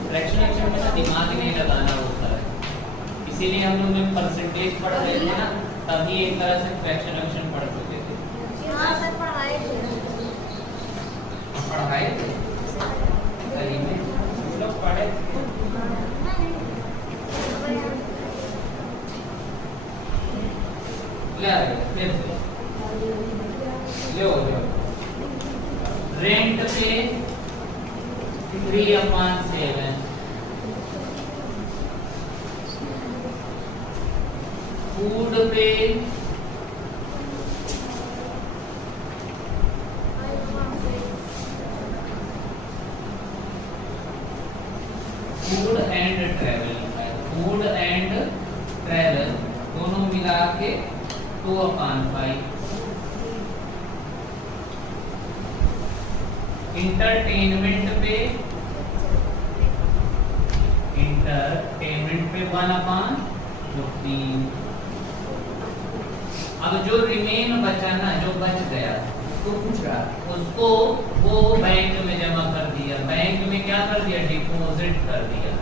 फ्रैक्शन में ना दिमाग नहीं लगाना होता है इसीलिए हम लोग जब परसेंटेज पढ़ रहे थे ना तभी एक तरह से फ्रैक्शन पढ़ चुके थे हाँ सर पढ़ाए थे पढ़ाए थे सही में लोग पढ़े फिर लो रेंट पे 3/7 फूड पे फूड एंड ट्रैवल दोनों मिला के 2/5 इंटरटेनमेंट पे 1/15 अब जो रिमेन बचा ना जो बच गया तो पूछ रहा है उसको वो बैंक में जमा कर दिया बैंक में क्या कर दिया डिपॉजिट कर दिया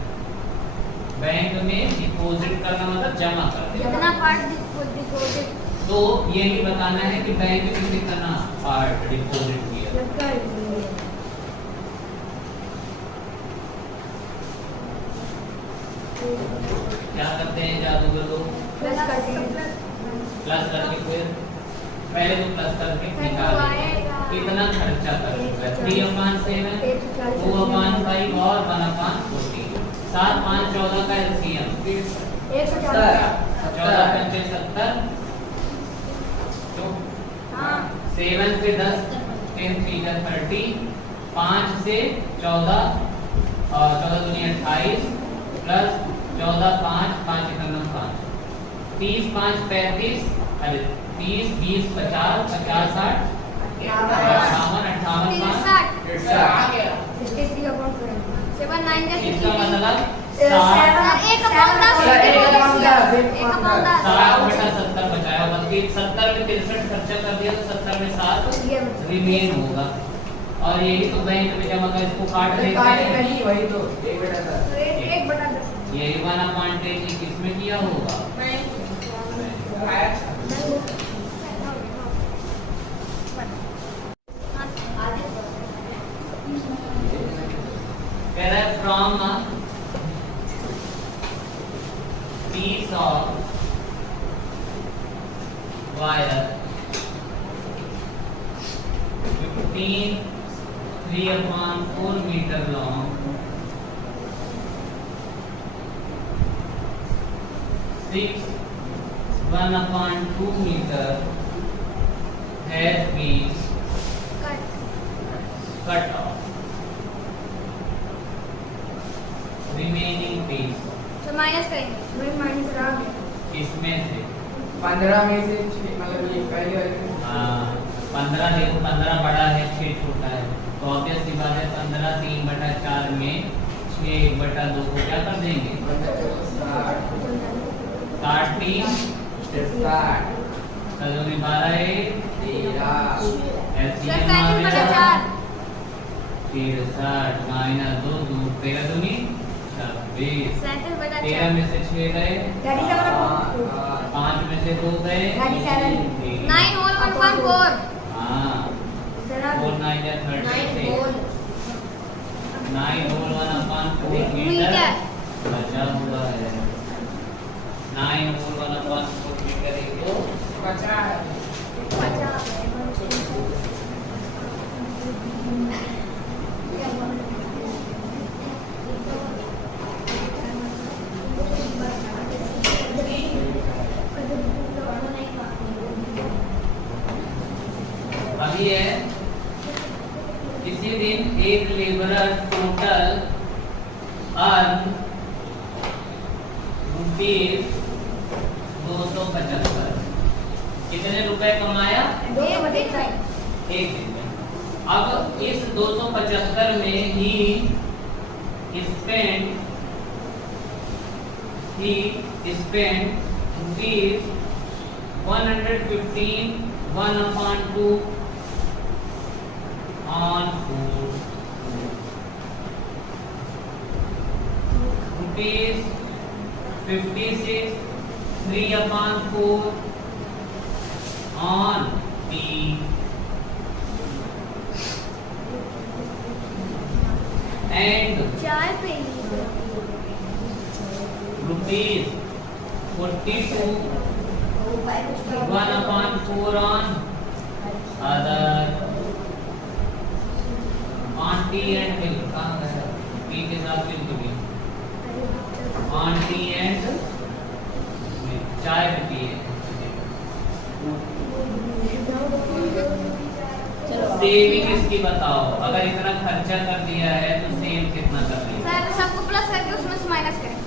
बैंक में डिपॉजिट करना मतलब जमा कर दिया कितना पार्ट डिपॉजिट तो यही बताना है कि बैंक में कितना पार्ट डिपॉजिट किया क्या करते हैं जादूगर लोग प्लस करके फिर पहले तो प्लस करके निकालेंगे कितना खर्चा कर चुका है 3/7 2/5 और 1/14 7 5 14 का एलसीएम 14 पंचे 70 तो 7 से 10 10 3 30 5 से 14 और 14 दूनी 28 प्लस 14 5 5 1 5 30 5 35 अरे 30 20 50 50 60 58 58 7 9 इसका मतलब 1 60/70 बचाया, बल्कि 70 में 63 खर्चा कर दिया तो 70 में 7 रिमेन होगा। और यही तो बैंक में जमा कर इसको काट देते हैं, वही तो 1/10। यही 1/10 किसमें किया होगा? कह रहा है from piece of wire 15 3/4 meter long, 6 1/2 meter has been cut off. Remaining piece तो माइनस करेंगे, इसमें से 15 में से 6 मतलब ये पहली वाली 15 देखो, 15 बड़ा है 6 छोटा है, तो ऑब्वियस सी बात है 15 3/4 में 6/2 को क्या कर देंगे? 60 चलो 12 है 13 LCM आ गया 63 माइनस 2 13 दूनी 26, 13 में से 6 गए, 5 में से 2 गए, 9 होल 1.4 हाँ 4 9 या 36, 9 होल 1/4 मीटर बचा हुआ है, 9 होल 1/4 मीटर को बचा है। अभी है किसी दिन एक लेबरर टोटल अर्न ₹275, कितने रुपए कमाया? एक दिन में। अब इस 275 में ही spend ₹115 1/2 on food, ₹56 3/4 on tea, and ₹42 1/4 on other, on tea and milk, कहाँ गया? टी के साथ मिल्क भी, on tea and milk, चाय भी पिए। सेविंग इसकी बताओ, अगर इतना खर्चा कर दिया है तो सेव कितना कर रही है? सर सबको प्लस करके उसमें से माइनस करें।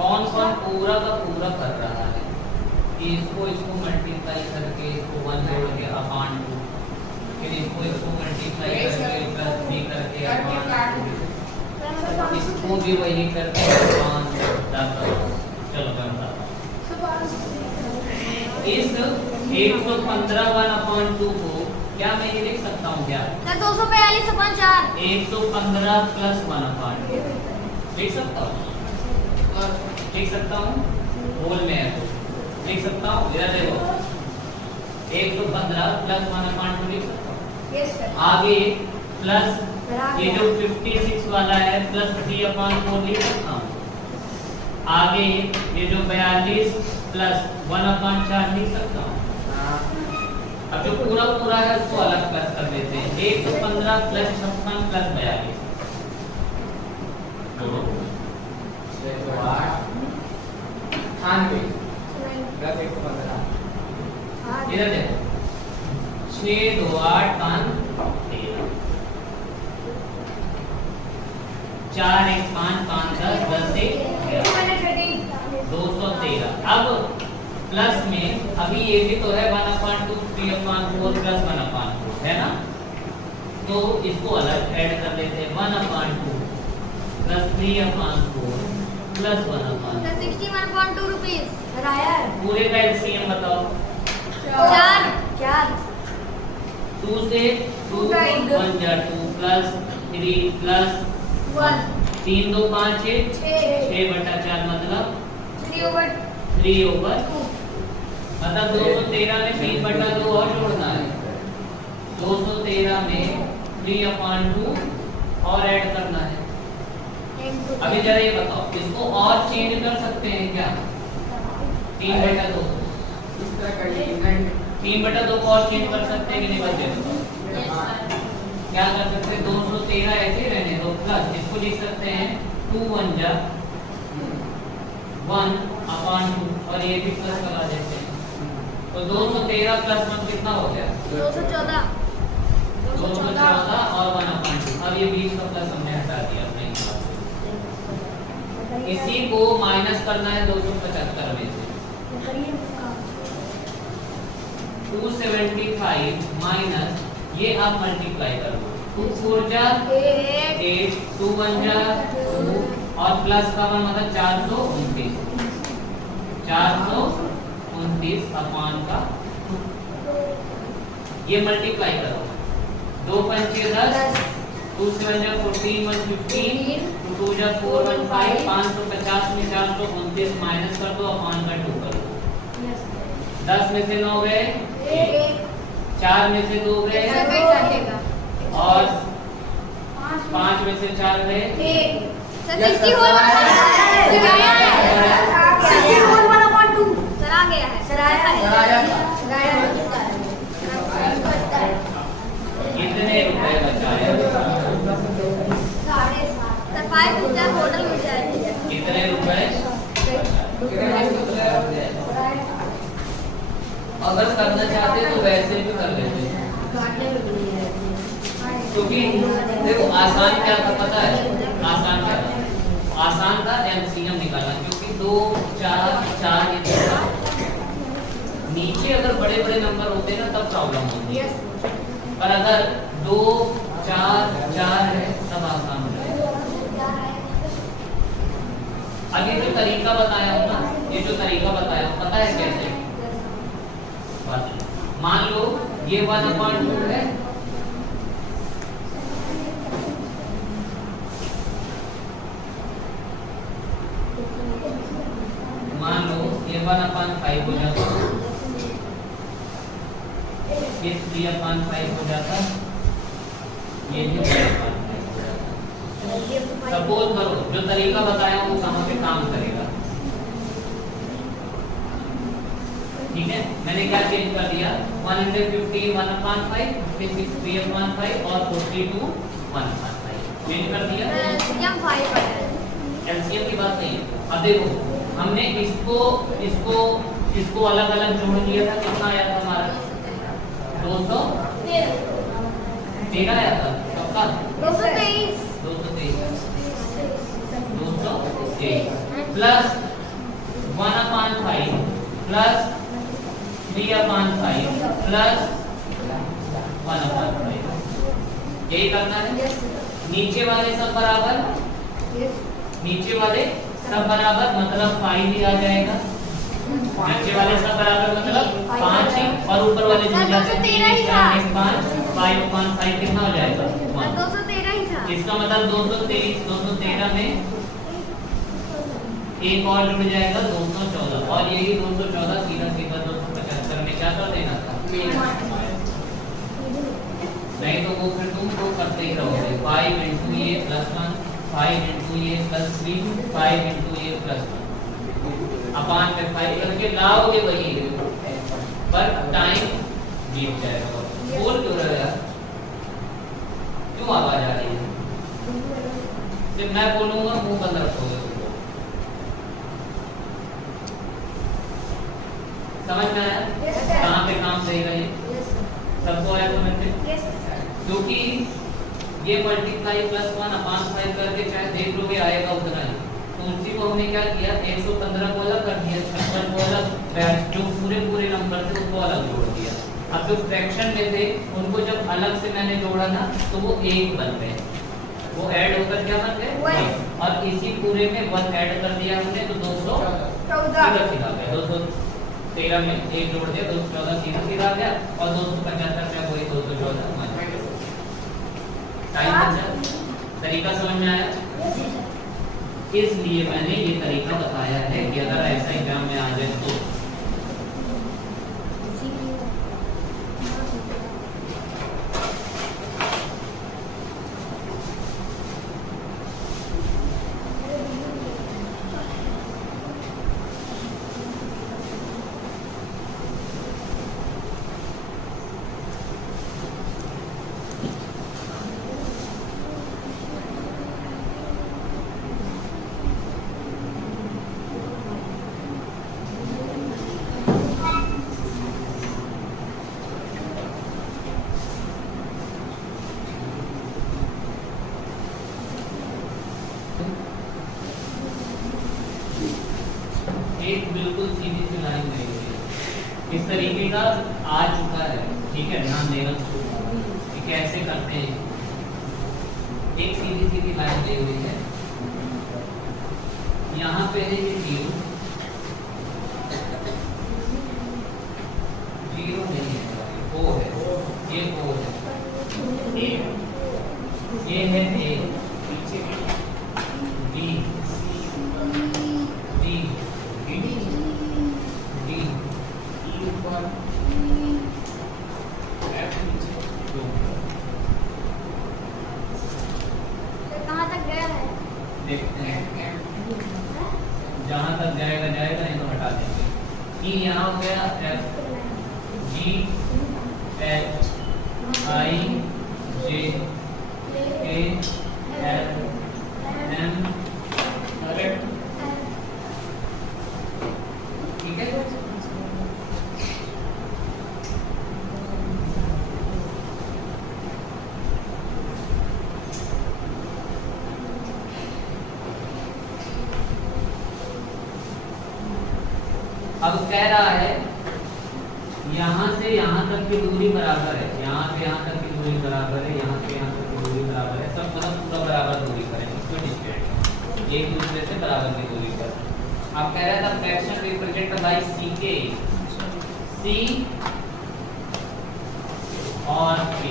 कौन कौन पूरा का पूरा कर रहा है कि इसको मल्टीप्लाई करके इसको 1 जोड़ के अपान 2, फिर इसको मल्टीप्लाई करके प्लस b करके अपान 2, इसको भी वही करके अपान 10। चलो मैं बताता हूँ। इस 115 1/2 को क्या मैं ये लिख सकता हूँ क्या? 242/4 115 प्लस 1/2 लिख सकता हूँ, लिख सकता हूँ, होल में है तो लिख सकता हूँ। इधर देखो 115 प्लस 1/2 लिख सकता हूँ। आगे प्लस ये जो 56 वाला है प्लस 3/4 लिख सकता हूँ। आगे ये जो 42 प्लस 1/4 लिख सकता हूँ। अब जो पूरा पूरा है उसको अलग प्लस कर देते हैं। 115 प्लस 56 प्लस 42 इधर देखो 6 2 8 5 13 4 1 5 5 10 10 1 213। अब प्लस में अभी ये भी तो है 1/2 3/4 प्लस 1/2 है ना, तो इसको अलग ऐड कर लेते हैं। 1/2 प्लस 3/4 प्लस 1/2 61.2 रुपीस। पूरे का एलसीएम बताओ। 4 2 से 2 1 जा 2 प्लस 3 प्लस 1 3 2 5 6/4 मतलब 3/2 मतलब 213 में 3/2 और जोड़ना है। 213 में 3/2 और ऐड करना है। अभी जरा ये बताओ इसको और चेंज कर सकते हैं क्या? 3/2 3/2 को और चेंज कर सकते हैं कि नहीं? बच्चे क्या कर सकते हैं? 213 ऐसे रहने दो प्लस इसको लिख सकते हैं 2 1 जा 1/2 और ये भी प्लस करा देते हैं। तो 213 प्लस 1 कितना हो गया? 214 और 1/2। अब ये 20 का प्लस हमने हटा दिया अपने हिसाब से। इसी को माइनस करना है 275 में से। 275 माइनस ये आप मल्टीप्लाई कर दो। 2 4 जा 8 2 1 जा 2 और प्लस का मतलब 429 अपान का ये मल्टीप्लाई करो। 2 5 10 2 7 जा 14 1 15 2 2 जा 4 1 5 550 में 429 माइनस कर दो अपान का 2 कर दो। 10 में से 9 गए 4 में से 2 गए और 5 में से 4 गए 60 होल सरा गया है। कितने रुपए बचाए? 5,500 होटल मिल जाएगी। कितने रुपए? अगर करना चाहते तो वैसे भी कर लेते, क्योंकि देखो आसान क्या था पता है? आसान क्या था? आसान था एलसीएम निकालना, क्योंकि 2 4 4 नीचे अगर बड़े बड़े नंबर होते ना तब प्रॉब्लम होती है, पर अगर 2 4 4 है तब आसान हो जाएगा। अब ये जो तरीका बताया हूँ ना, ये जो तरीका बताया हूँ पता है कैसे? मान लो ये 1/2 है, मान लो ये 1/5 हो जाता, ये 3/5 हो जाता, ये भी 1/5 हो जाता। सपोज करो जो तरीका बताया वो कहाँ पे काम करेगा, ठीक है? मैंने क्या चेंज कर दिया? 150 1/5 56 3/5 और 42 1/5 चेंज कर दिया। एलसीएम की बात नहीं है। अब देखो हमने इसको अलग अलग जोड़ दिया था, कितना आया था हमारा? 213 आया था। सबका 223 प्लस 1/5 प्लस 3/5 प्लस 1/5। यही करना है। नीचे वाले सब बराबर, नीचे वाले सब बराबर मतलब 5 ही आ जाएगा। नीचे वाले सब बराबर मतलब 5 ही, और ऊपर वाले जो जाते हैं 3 4 5 5/5 कितना हो जाएगा 1। 213 ही था। इसका मतलब 213 में एक और जुड़ जाएगा 214, और यही 214 सीधा 275 में क्या कर देना था, नहीं तो वो फिर तुम तो करते ही रहोगे। 5 into ये प्लस 1, 5 into ये प्लस 3, 5 into ये प्लस 1 अपान में 5 करके लाओगे वही, पर टाइम बीत जाएगा। बोल क्यों रहे यार, क्यों आवाज आ रही है? सिर्फ मैं बोलूंगा मुंह बंद रखोगे। समझ में आया? कहाँ पे काम सही रहे? सबको आया समझ में? क्योंकि ये मल्टीप्लाई प्लस 1/5 करके चाहे देख लोगे आएगा उतना ही। तो उसी को हमने क्या किया, 115 को अलग कर दिया, 56 को अलग, जो पूरे नंबर थे उसको अलग जोड़ दिया। अब जो फ्रैक्शन में थे उनको जब अलग से मैंने जोड़ा ना तो वो 1 बन गए, वो ऐड होकर क्या बन गए, और इसी पूरे में 1 ऐड कर दिया हमने तो 214 सीधा गया। 213 में 1 जोड़ दिया 214 सीधा गया, और 275 में वही 214 टाइम बचा। तरीका समझ में आया? इसलिए मैंने ये तरीका बताया है कि अगर ऐसा एग्जाम में आ जाए तो एक बिल्कुल सीधी सी लाइन नहीं है। इस तरीके का आ चुका है, ठीक है, ध्यान देना कि कैसे करते हैं। एक सीधी लाइन दी हुई है, यहाँ पे है ये 0 नहीं है, O है, ये O है, ये है A, पीछे B, जहां तक जाएगा नहीं तो हटा देंगे। ई यहाँ हो गया F G H I J K L M, correct? ठीक है। अब कह रहा है यहाँ से यहाँ तक की दूरी बराबर है, यहाँ से यहाँ तक की दूरी बराबर है, यहाँ से यहाँ तक की दूरी बराबर है, सब मतलब पूरा बराबर दूरी करें, इसको डिस्टेंस एक दूसरे से बराबर की दूरी पर। अब कह रहा था fraction represent by CK, C और K।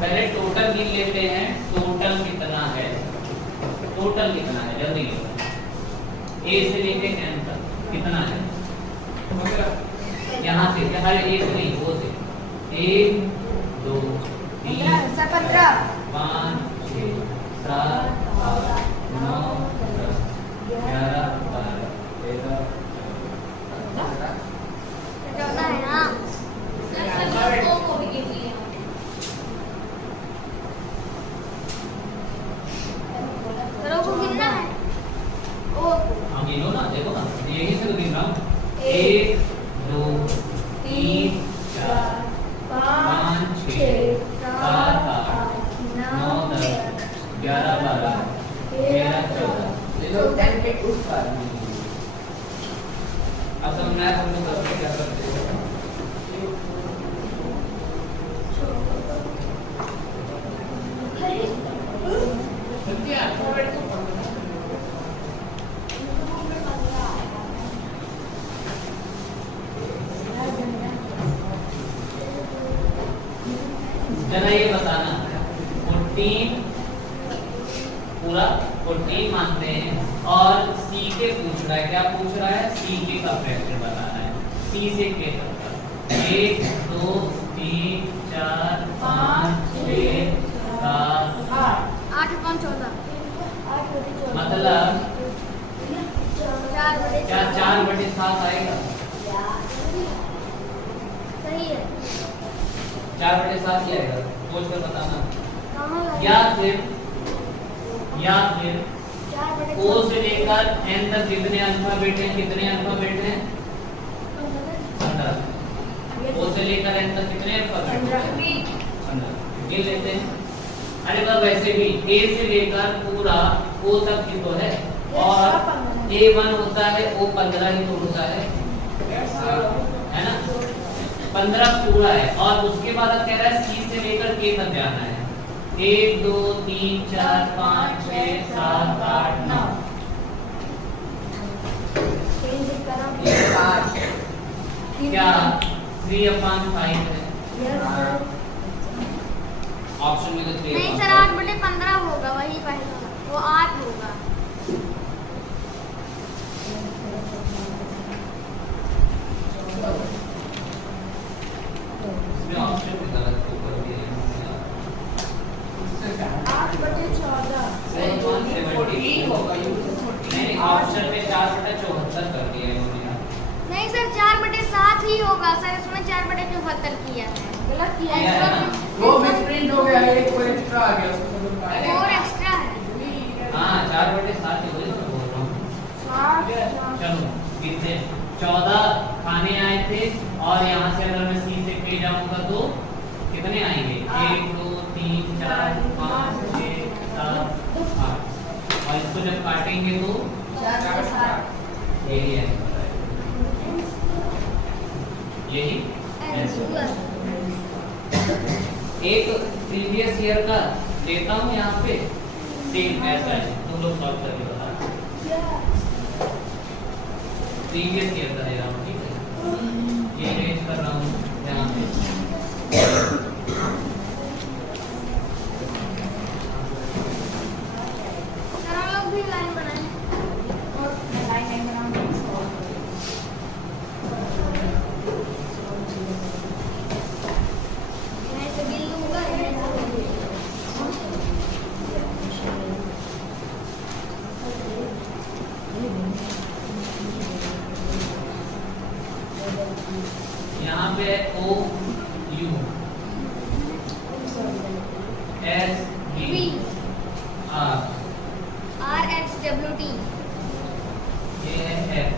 पहले टोटल गिन लेते हैं, टोटल कितना है, टोटल कितना है जल्दी A से लेके N तक कितना है? यहाँ से हर एक नहीं, वो से 1 2 3 4 5 6 7 8 9 10 11 12 13 हम गिनो ना, देखो ना, यही से तो गिन रहा हूँ। 1 2 3 4 5 6 7 8 9 10 11 12 13 14 लो 10 पे उस पर अब समझ में आया हम लोग करते क्या करते हैं। जरा ये बताना 14 पूरा 14 मानते हैं और सी के पूछ रहा है, क्या पूछ रहा है, सी के का फ्रैक्शन बताना है, सी से के तक का 1 2 3 4 5 6 7 8 5 14 मतलब 4 क्या 4/7 आएगा, सही है। 4/7 ही आएगा, सोच कर बताना। कहाँ गए? या फिर 4/4 ओ से लेकर एन तक जितने अल्फाबेट हैं, कितने अल्फाबेट हैं, 15। ओ से लेकर एन तक कितने अल्फाबेट हैं, 15। ये लेते हैं। अरे वाह, वैसे भी ए से लेकर पूरा ओ तक की तो है, और A1 होता है, O 15 ही तो होता है ना, 15 पूरा है। और उसके बाद अब कह रहा है सी से लेकर के तक जाना है, 1 2 3 4 5 6 7 8 9। ये 5 क्या 3/5 है? ऑप्शन में तो 3/5 नहीं सर, 8/15 होगा, वही पहला वो 8 होगा। इसमें ऑप्शन में गलत तो कर दिया है। 8/14 नहीं, ऑप्शन में 4/74 कर दिया है इन्होंने। नहीं सर, 4/7 ही होगा सर, इसमें 4/74 किया है, गलत किया किया है ना? वो मिसप्रिंट हो गया, एक और एक्स्ट्रा आ गया उसको तो है और एक्स्ट्रा है। हाँ 4/7 ही वही तो बोल रहा हूँ। चलो कितने 14 खाने आए थे, और यहाँ से अगर मैं सी से पे जाऊंगा तो कितने आएंगे, 1 2 3 4 5 6 7 8। और इसको जब काटेंगे तो यही है, यही आंसर। एक प्रीवियस ईयर का देता हूँ यहाँ पे, सेम ऐसा है, तुम लोग सॉल्व करके बताना। प्रीवियस ईयर का दे रहा हूँ, ठीक है, ये रेंज कर रहा हूँ यहाँ पे। सर हम लोग भी लाइन बनाए और लाइन नहीं बनाऊंगी। मैं से बिल लूंगा, यहाँ पे O U S V R, RXWT, ये है F,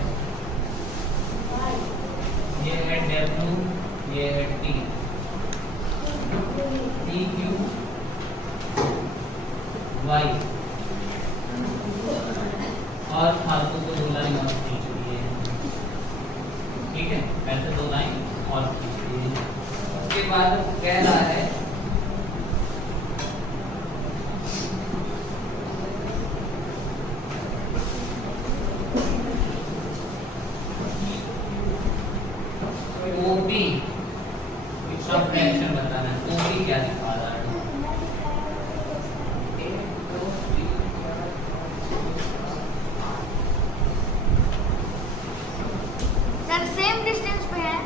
ये है W, ये है T, P Q Y, और फालतू को 2 लाइन और खींच लिए हैं, ठीक है, ऐसे 2 लाइन और खींच लिए हैं। उसके बाद कह रहा है OP इसका फ्रैक्शन बताना है, OP क्या दिखा रहा है, सर सेम डिस्टेंस पे है।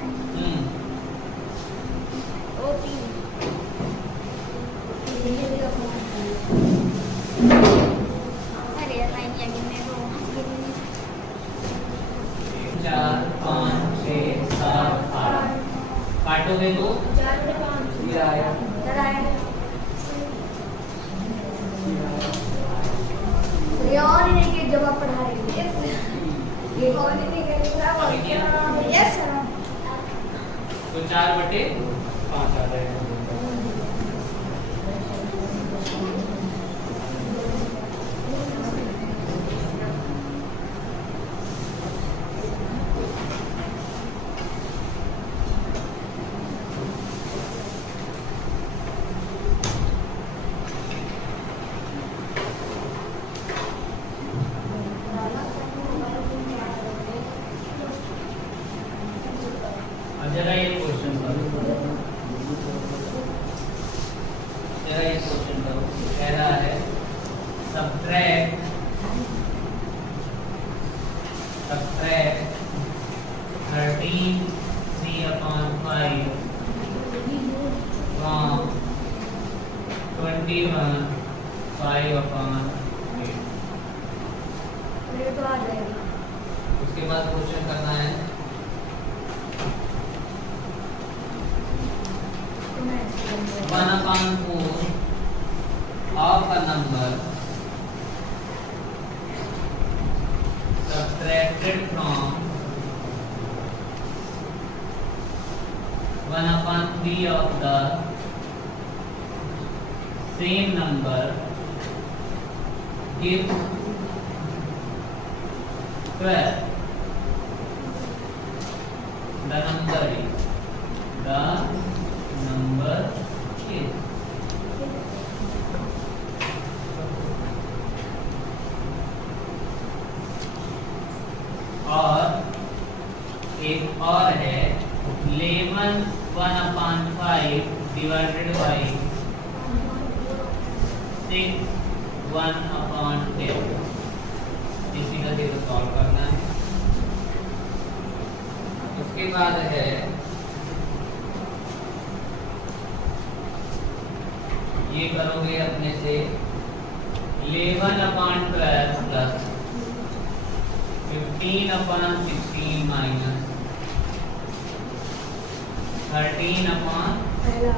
OP अरे लाइन या गिनने दो। 4 5 6 7 8 काटोगे तो 4/5 ये आया सर आएगा। ये और नहीं कि जब आप पढ़ा रहे हैं ये और नहीं कि यस सर। तो 4/5 आ जाएगा। subtract 13 3/5 from 21 5/8। ये तो आ जाएगा। उसके बाद क्वेश्चन करना है तो मैं 1/4 of a number subtracted from 1/3 of the same number gives 12. The number is और एक और है 11 1/5 divided by 6 1/10। इसी का से सॉल्व करना है। उसके बाद है ये करोगे अपने से 11/12 प्लस 15/16 माइनस 13/20। पहला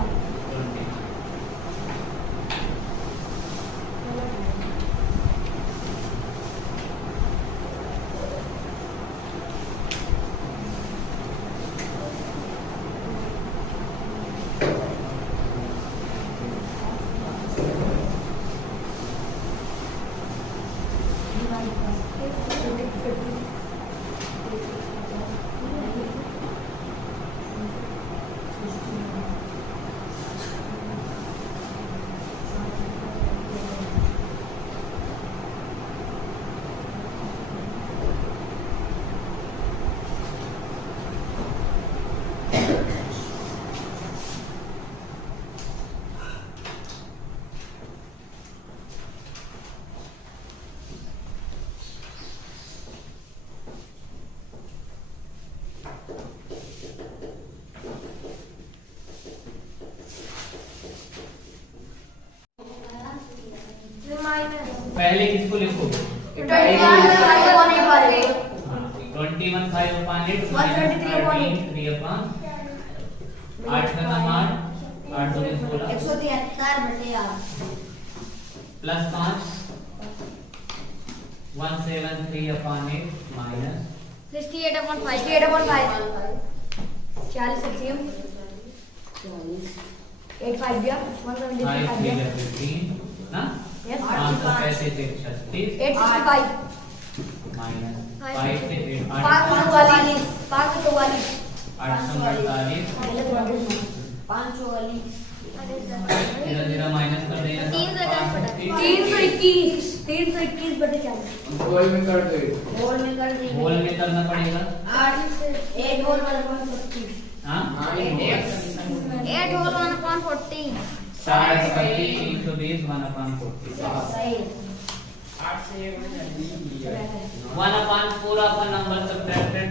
पहले किसको लिखोगे? 21 21 5/8 3/8 8 का नाम 8 2 16 प्लस 5 173/8 माइनस 68/5 40 सेक्सियम 85 दिया 5 3 15 ना Yes. 5 से 36 865 माइनस 5 से 8 544 544 848 धीरे धीरे माइनस कर देना 321 321/40 गोल में कर दे। होल में करना पड़ेगा। हाँ 8 whole 1/14 4 320 1/40 1/4 of a number subtracted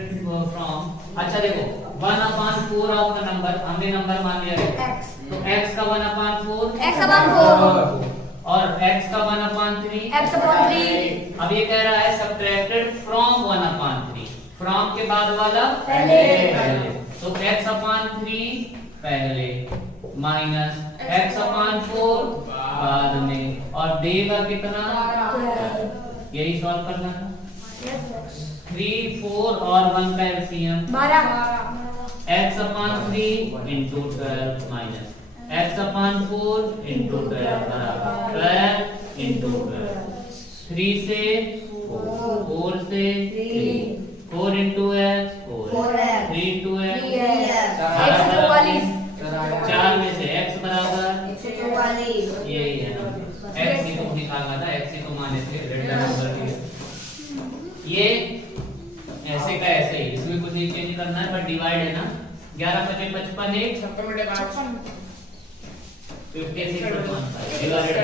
from। अच्छा देखो 1/4 of a number हमने नंबर मान लिया है x तो x का 1/4 x/4 और x का 1/3 x/3 अब ये कह रहा है सबट्रैक्टेड फ्रॉम 1/3 फ्रॉम के बाद वाला पहले। तो x/3 पहले माइनस x/4 बाद में और देगा कितना यही सॉल्व करना है 3 4 और 1 का LCM 12 x/3 into 12 minus x/4 into 12 बराबर 12 into 12 3 से 4 से 3 4 into x 4 3 into x 4 में से x बराबर यही है ना x ही तो निकालना था x ही तो माने थे रेड नंबर के ये ऐसे का ऐसे ही इसमें कुछ नहीं चेंज करना है बट डिवाइड है ना 11 5 55 1 56 डिवाइडेड है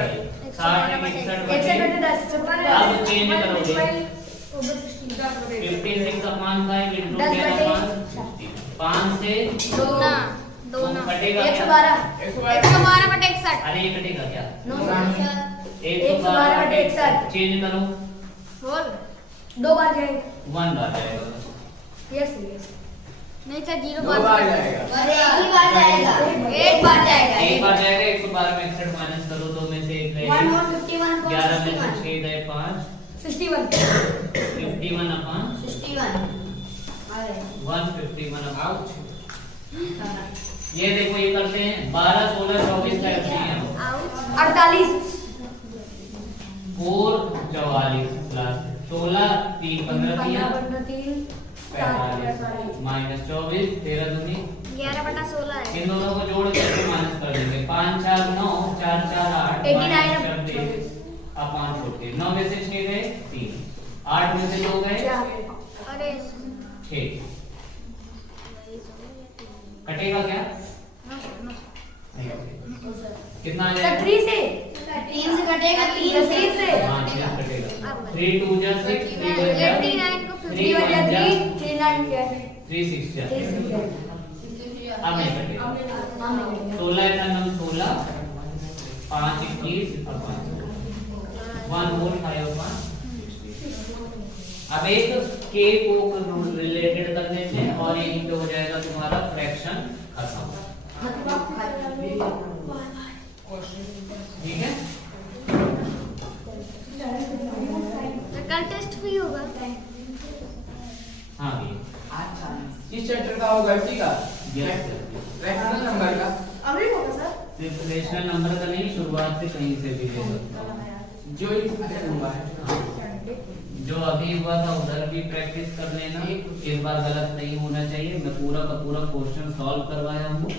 60 61 अब चेंज करोगे 56 5 का है इंटू 10 10 बटे 5 से दो ना कटेगा 112 112 बटे 61 अरे ये कटेगा क्या 112 बटे 61 चेंज करो होल 2 बार जाएगा 1 बार जाएगा यस यस नहीं सर 0 दो बार बार जाएगा। अरे एक ही बार जाएगा एक बार जाएगा एक बार जाएगा 112 में 61 माइनस करो 2 में से 1 रहेगा 151 11 में से 6 गए 5 61 51 अपॉन 61 अरे 151 अपॉन ये देखो ये करते हैं 12 16 24 का एलसीएम 48 4 44 प्लस 16 3 15 दिया 45 माइनस 24 13 दूनी 11 बटा 16 है इन दोनों को जोड़ करके माइनस कर देंगे 5 4 9 4 4 8 89 अपॉन 40 9 में से 6 गए 3 8 में से 2 गए अरे 6 कटेगा क्या नहीं कटेगा। कितना आ जाएगा 3 से 3 से कटेगा 3 से हाँ 3 कटेगा 3 2 जा 6 3 1 जा 89 को 3 1 जा 39 क्या 3 6 जा अब नहीं कटेगा 16 का नम 16 5 21 1 मोर 5 अब एक के को रिलेटेड करने से और यहीं पे हो जाएगा तुम्हारा फ्रैक्शन खत्म ठीक है कल टेस्ट भी होगा हाँ भी किस चैप्टर का होगा इसी का यस रैशनल नंबर का अभी होगा सर सिर्फ रेशनल नंबर का नहीं शुरुआत से कहीं से भी ले सकता हूँ जो इस हुआ है जो अभी हुआ था उधर भी प्रैक्टिस कर लेना इस बार गलत नहीं होना चाहिए मैं पूरा का पूरा क्वेश्चन सॉल्व करवाया हूँ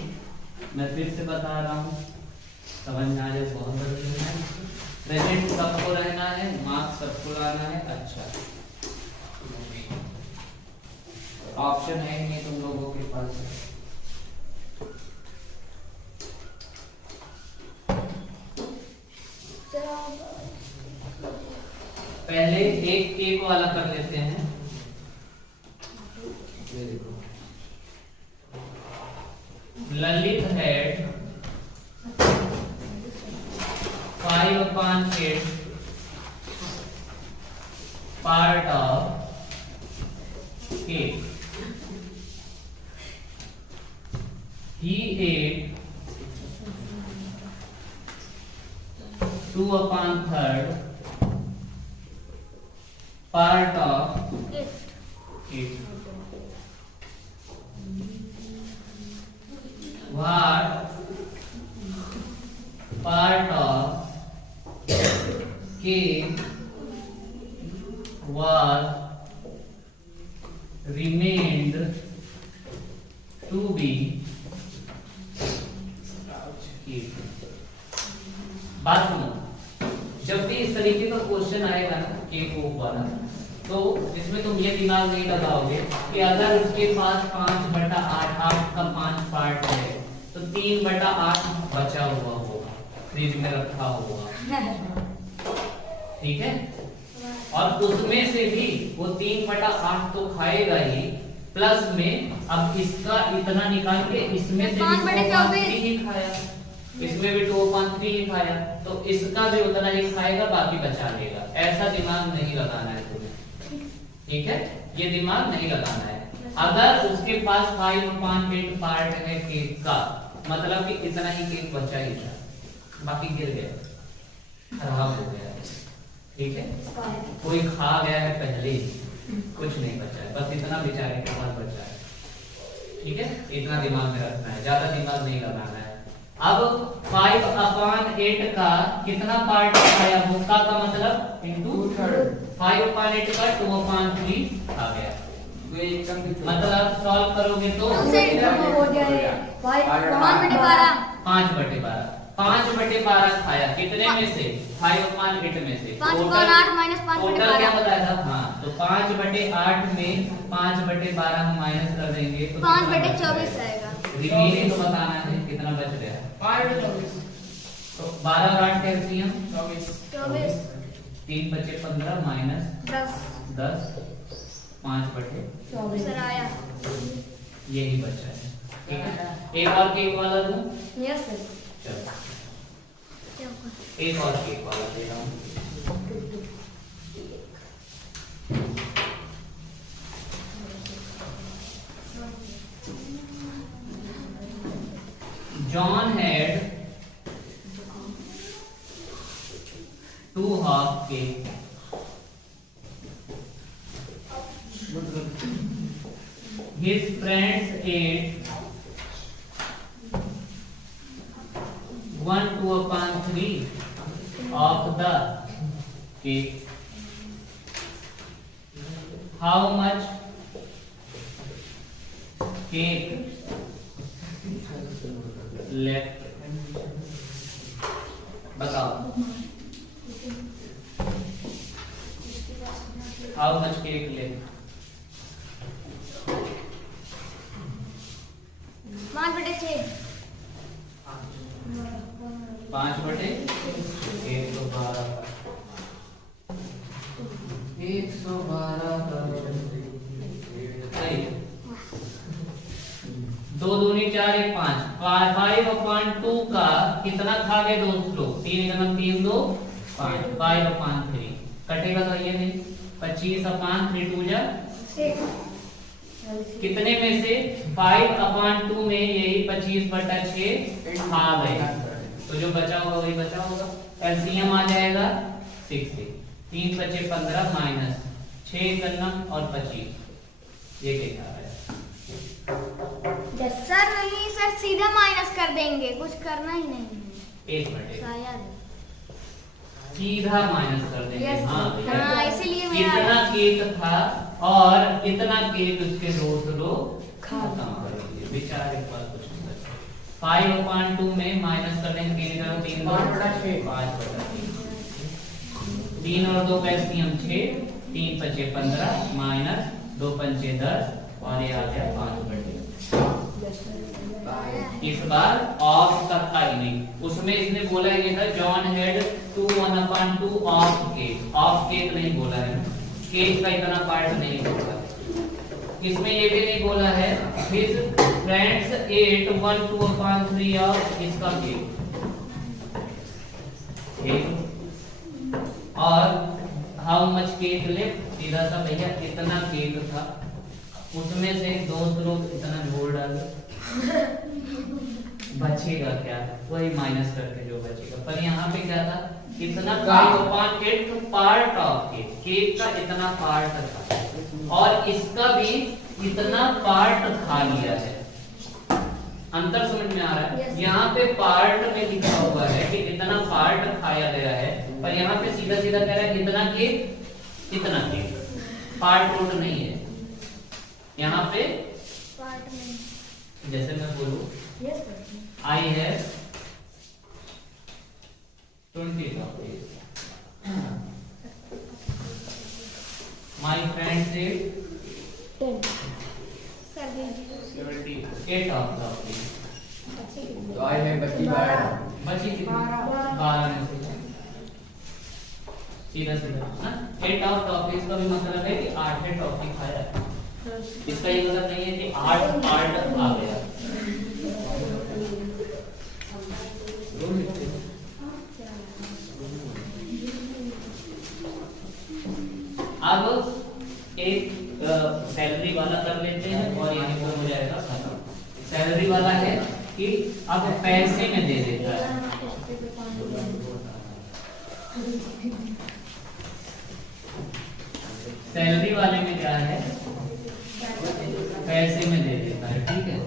मैं फिर से बता रहा हूँ समझ में आ जाए बहुत जरूरी है प्रेजेंट सबको रहना है मार्क्स सबको लाना है अच्छा ऑप्शन है नहीं तुम लोगों के पास पहले एक के को अलग कर लेते हैं ये देखो Lalit had 5/8 part of cake. He ate 2/3 part of cake. What part of cake was remained to be eaten? बात सुनो, जब भी इस तरीके का क्वेश्चन आएगा ना केक वाला, तो इसमें तुम ये दिमाग नहीं लगाओगे कि अगर उसके पास 5/8 8 का 5 पार्ट है तो 3/8 बचा हुआ होगा, फ्रिज में रखा होगा, ठीक है? और उसमें से भी वो 3/8 तो खाएगा ही, प्लस में अब इसका इतना निकाल के इसमें से 2/3 ही खाया, इसमें भी 2/3 ही खाया, तो इसका भी उतना ही खाएगा, बाकी बचा लेगा। ऐसा दिमाग नहीं लगाना है तुम्हें, ठीक है? ये दिमाग नहीं लगाना है। अगर उसके पास 5/8 पार्ट है केक का, मतलब कि इतना ही केक बचा ही था, बाकी गिर गया, खराब हो गया, ठीक है? कोई खा गया है पहले ही, कुछ नहीं बचा है, बस इतना बेचारे के पास बचा है, ठीक है? इतना दिमाग में रखना है, ज्यादा दिमाग नहीं लगाना है। अब 5/8 का कितना पार्ट आया, भुक्का का मतलब इंटू 5/8 का 2/3 आ गया, मतलब सॉल्व करोगे तो 5/12 5/12 खाया, कितने में से? 5/8 में से। टोटल क्या बताया था? हाँ, तो 5/8 में 5/12 हम माइनस कर देंगे तो 5/24 आएगा। रिमेनिंग तो बताना है कितना बच गया। 5/24 तो 12 और 8 कैलसियम 24 24 3 बचे 15 माइनस 10 10 5/24। सर आया। यही बचा है, ठीक है। एक और केक वाला दूं? Yes sir. चलो एक और केक वाला दे रहा हूँ। John had 2 half cake. His friends ate 1/2/3 of the cake. How much cake left? बताओ। How much cake left? 5/6। 5/112 सही। 2 दूनी 4 1 5 5/2 का कितना खा गए दोस्त लोग? 3 1 3 2 5 5/3 कटेगा तो ये नहीं। 25/3 2 जा 6। कितने में से 5/2 में यही 25/6 खा गए, तो जो बचा होगा वही बचा होगा। एलसीएम आ जाएगा 6 से 3 बचे 15 माइनस 6 करना और 25 ये क्या आ रहा है? सर नहीं सर, सीधा माइनस कर देंगे, कुछ करना ही नहीं है। 1/1 शायद सीधा माइनस कर देंगे। Yes, हाँ हाँ, इसीलिए मेरा इतना केक था और इतना केक उसके दोस्त लोग खत्म कर दिए बेचारे, पास कुछ नहीं बचा। 5/2 में माइनस कर देंगे 3 करो 3 2 5/6 5/3 3 और 2 पैंती हम 6 3 5 15 माइनस 2 5 10 और ये आ गया 5/2। इस बार ऑफ तक का ही नहीं, उसमें इसने बोला ये था John had 2 1/2 of cake. Of cake नहीं बोला है, केक का इतना पार्ट नहीं बोला। इसमें ये भी नहीं बोला है हिज फ्रेंड्स एट 1/2/3 ऑफ इसका केक। और हाउ मच केक लेफ्ट, सीधा सा भैया इतना केक था, उसमें से दोस्त लोग इतना जोड़ डाले, बचेगा क्या? वही माइनस करके जो बचेगा। पर यहाँ पे क्या था? इतना 5/8 पार्ट ऑफ केक, केक का इतना पार्ट था और इसका भी इतना पार्ट खा लिया है। अंतर समझ में आ रहा है? यहाँ पे पार्ट में लिखा हुआ है कि इतना पार्ट खाया गया है, पर यहाँ पे सीधा सीधा कह रहा है इतना केक, पार्ट रूट नहीं है यहाँ पे। पार्ट में जैसे मैं बोलूं yes sir. I have 20 copies. My friends said 10 sir दीजिए 78 of copies. तो आई है बची 12। बची कितनी? 12 में से सीधा सीधा ना 8 of copies का भी मतलब है कि 8 टॉपिक खाया। इसका ये मतलब नहीं है कि 8 पार्ट आ गया। अब एक सैलरी वाला कर लेते हैं और यहीं पर हो जाएगा खत्म। सैलरी वाला है कि अब पैसे में दे देता है। सैलरी वाले में क्या है? पैसे में दे देता है, ठीक है।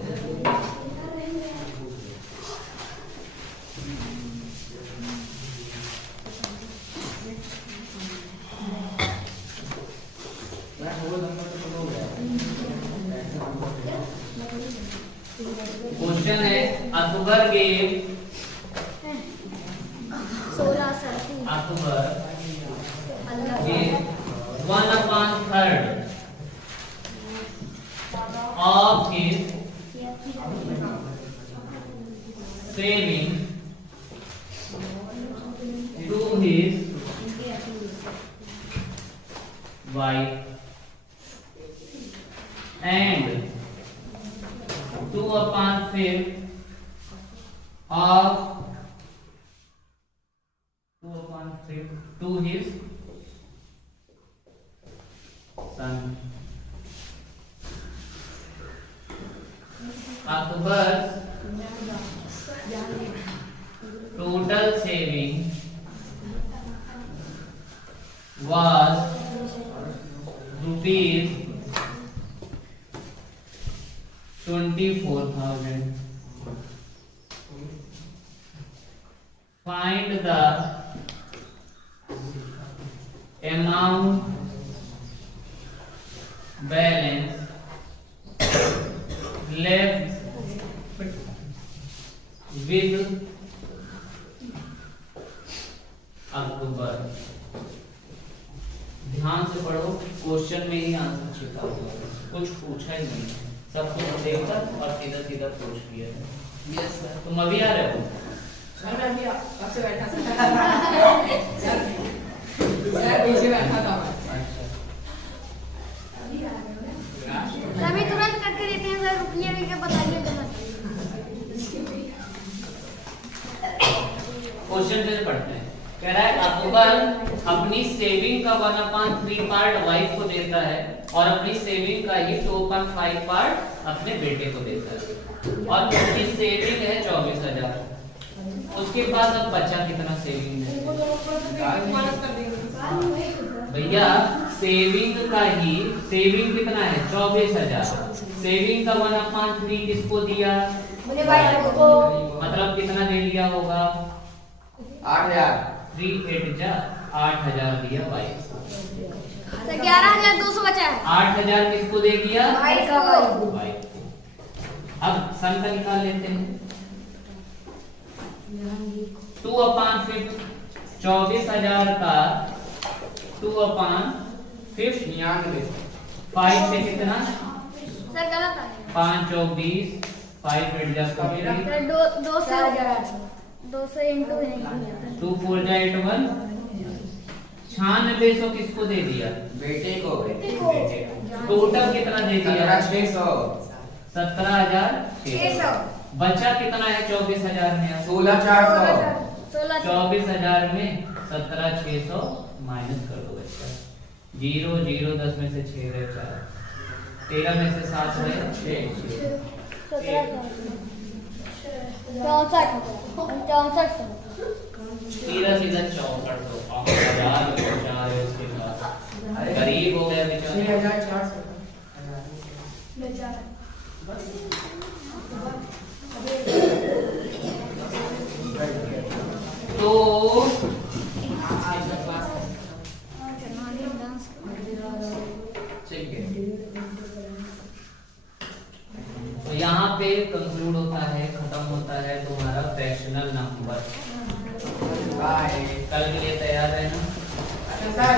क्वेश्चन है Akbar gave 16 sir. Akbar gave 1/3 of his saving to his wife and 2/5 of 2/5 to his son. Akbar's total saving was rupees 24,000. Find the amount balance left with अक्टूबर। ध्यान से पढ़ो, क्वेश्चन में ही आंसर छिपा हुआ है, कुछ पूछा ही नहीं, सब कुछ देखकर और सीधा सीधा पूछ लिया है। Yes sir. तुम अभी आ रहे हो? सर मैं अभी आपसे बैठा था। सर पीछे बैठा था मैं। अच्छा, तभी तुरंत करके देते हैं सर, रुकिए भी क्या बताइए तो मत। क्वेश्चन से पढ़ते हैं। कह रहा है अकबर अपनी सेविंग का 1/3 पार्ट वाइफ को देता है और अपनी सेविंग का ही 2/5 पार्ट अपने बेटे को देता है, और उसकी सेविंग है 24,000। उसके पास अब बचा कितना सेविंग है भैया? सेविंग का ही सेविंग कितना है? 24,000। सेविंग का 1/3 किसको दिया? मतलब कितना दे दिया होगा? 8,000। 3 8 जा 8,000 दिया वाइफ। 11,200 बचा है। 8,000 किसको दे दिया? वाइफ को। वाइफ को। अब सन का निकाल लेते हैं। 2/5 24,000 का 2/5 99। 5 से कितना? सर गलत आ गया। 5 चौक 20, 5 8 जा 40, सर 200 इंटू नहीं किया। 2 4 जा 8 1। 9600 किसको दे दिया? बेटे को। बेटे को। टोटल कितना दे दिया? 17,600। 17,600। बचा कितना है 24,000 में? 16,400। 24,000 में 17,600 माइनस कर दो बच्चा। 0 0 10 में से 6 रहे 4, 13 में से 7 रहे 6। 64 सीधा सीधा 64 तो 1000 4 है उसके बाद गरीब हो गया बेचारा। 6,400। तो यहाँ पे कंक्लूड होता है, खत्म होता है तुम्हारा फ्रैक्शनल नंबर। बाय। कल के लिए तैयार रहना। अच्छा सर।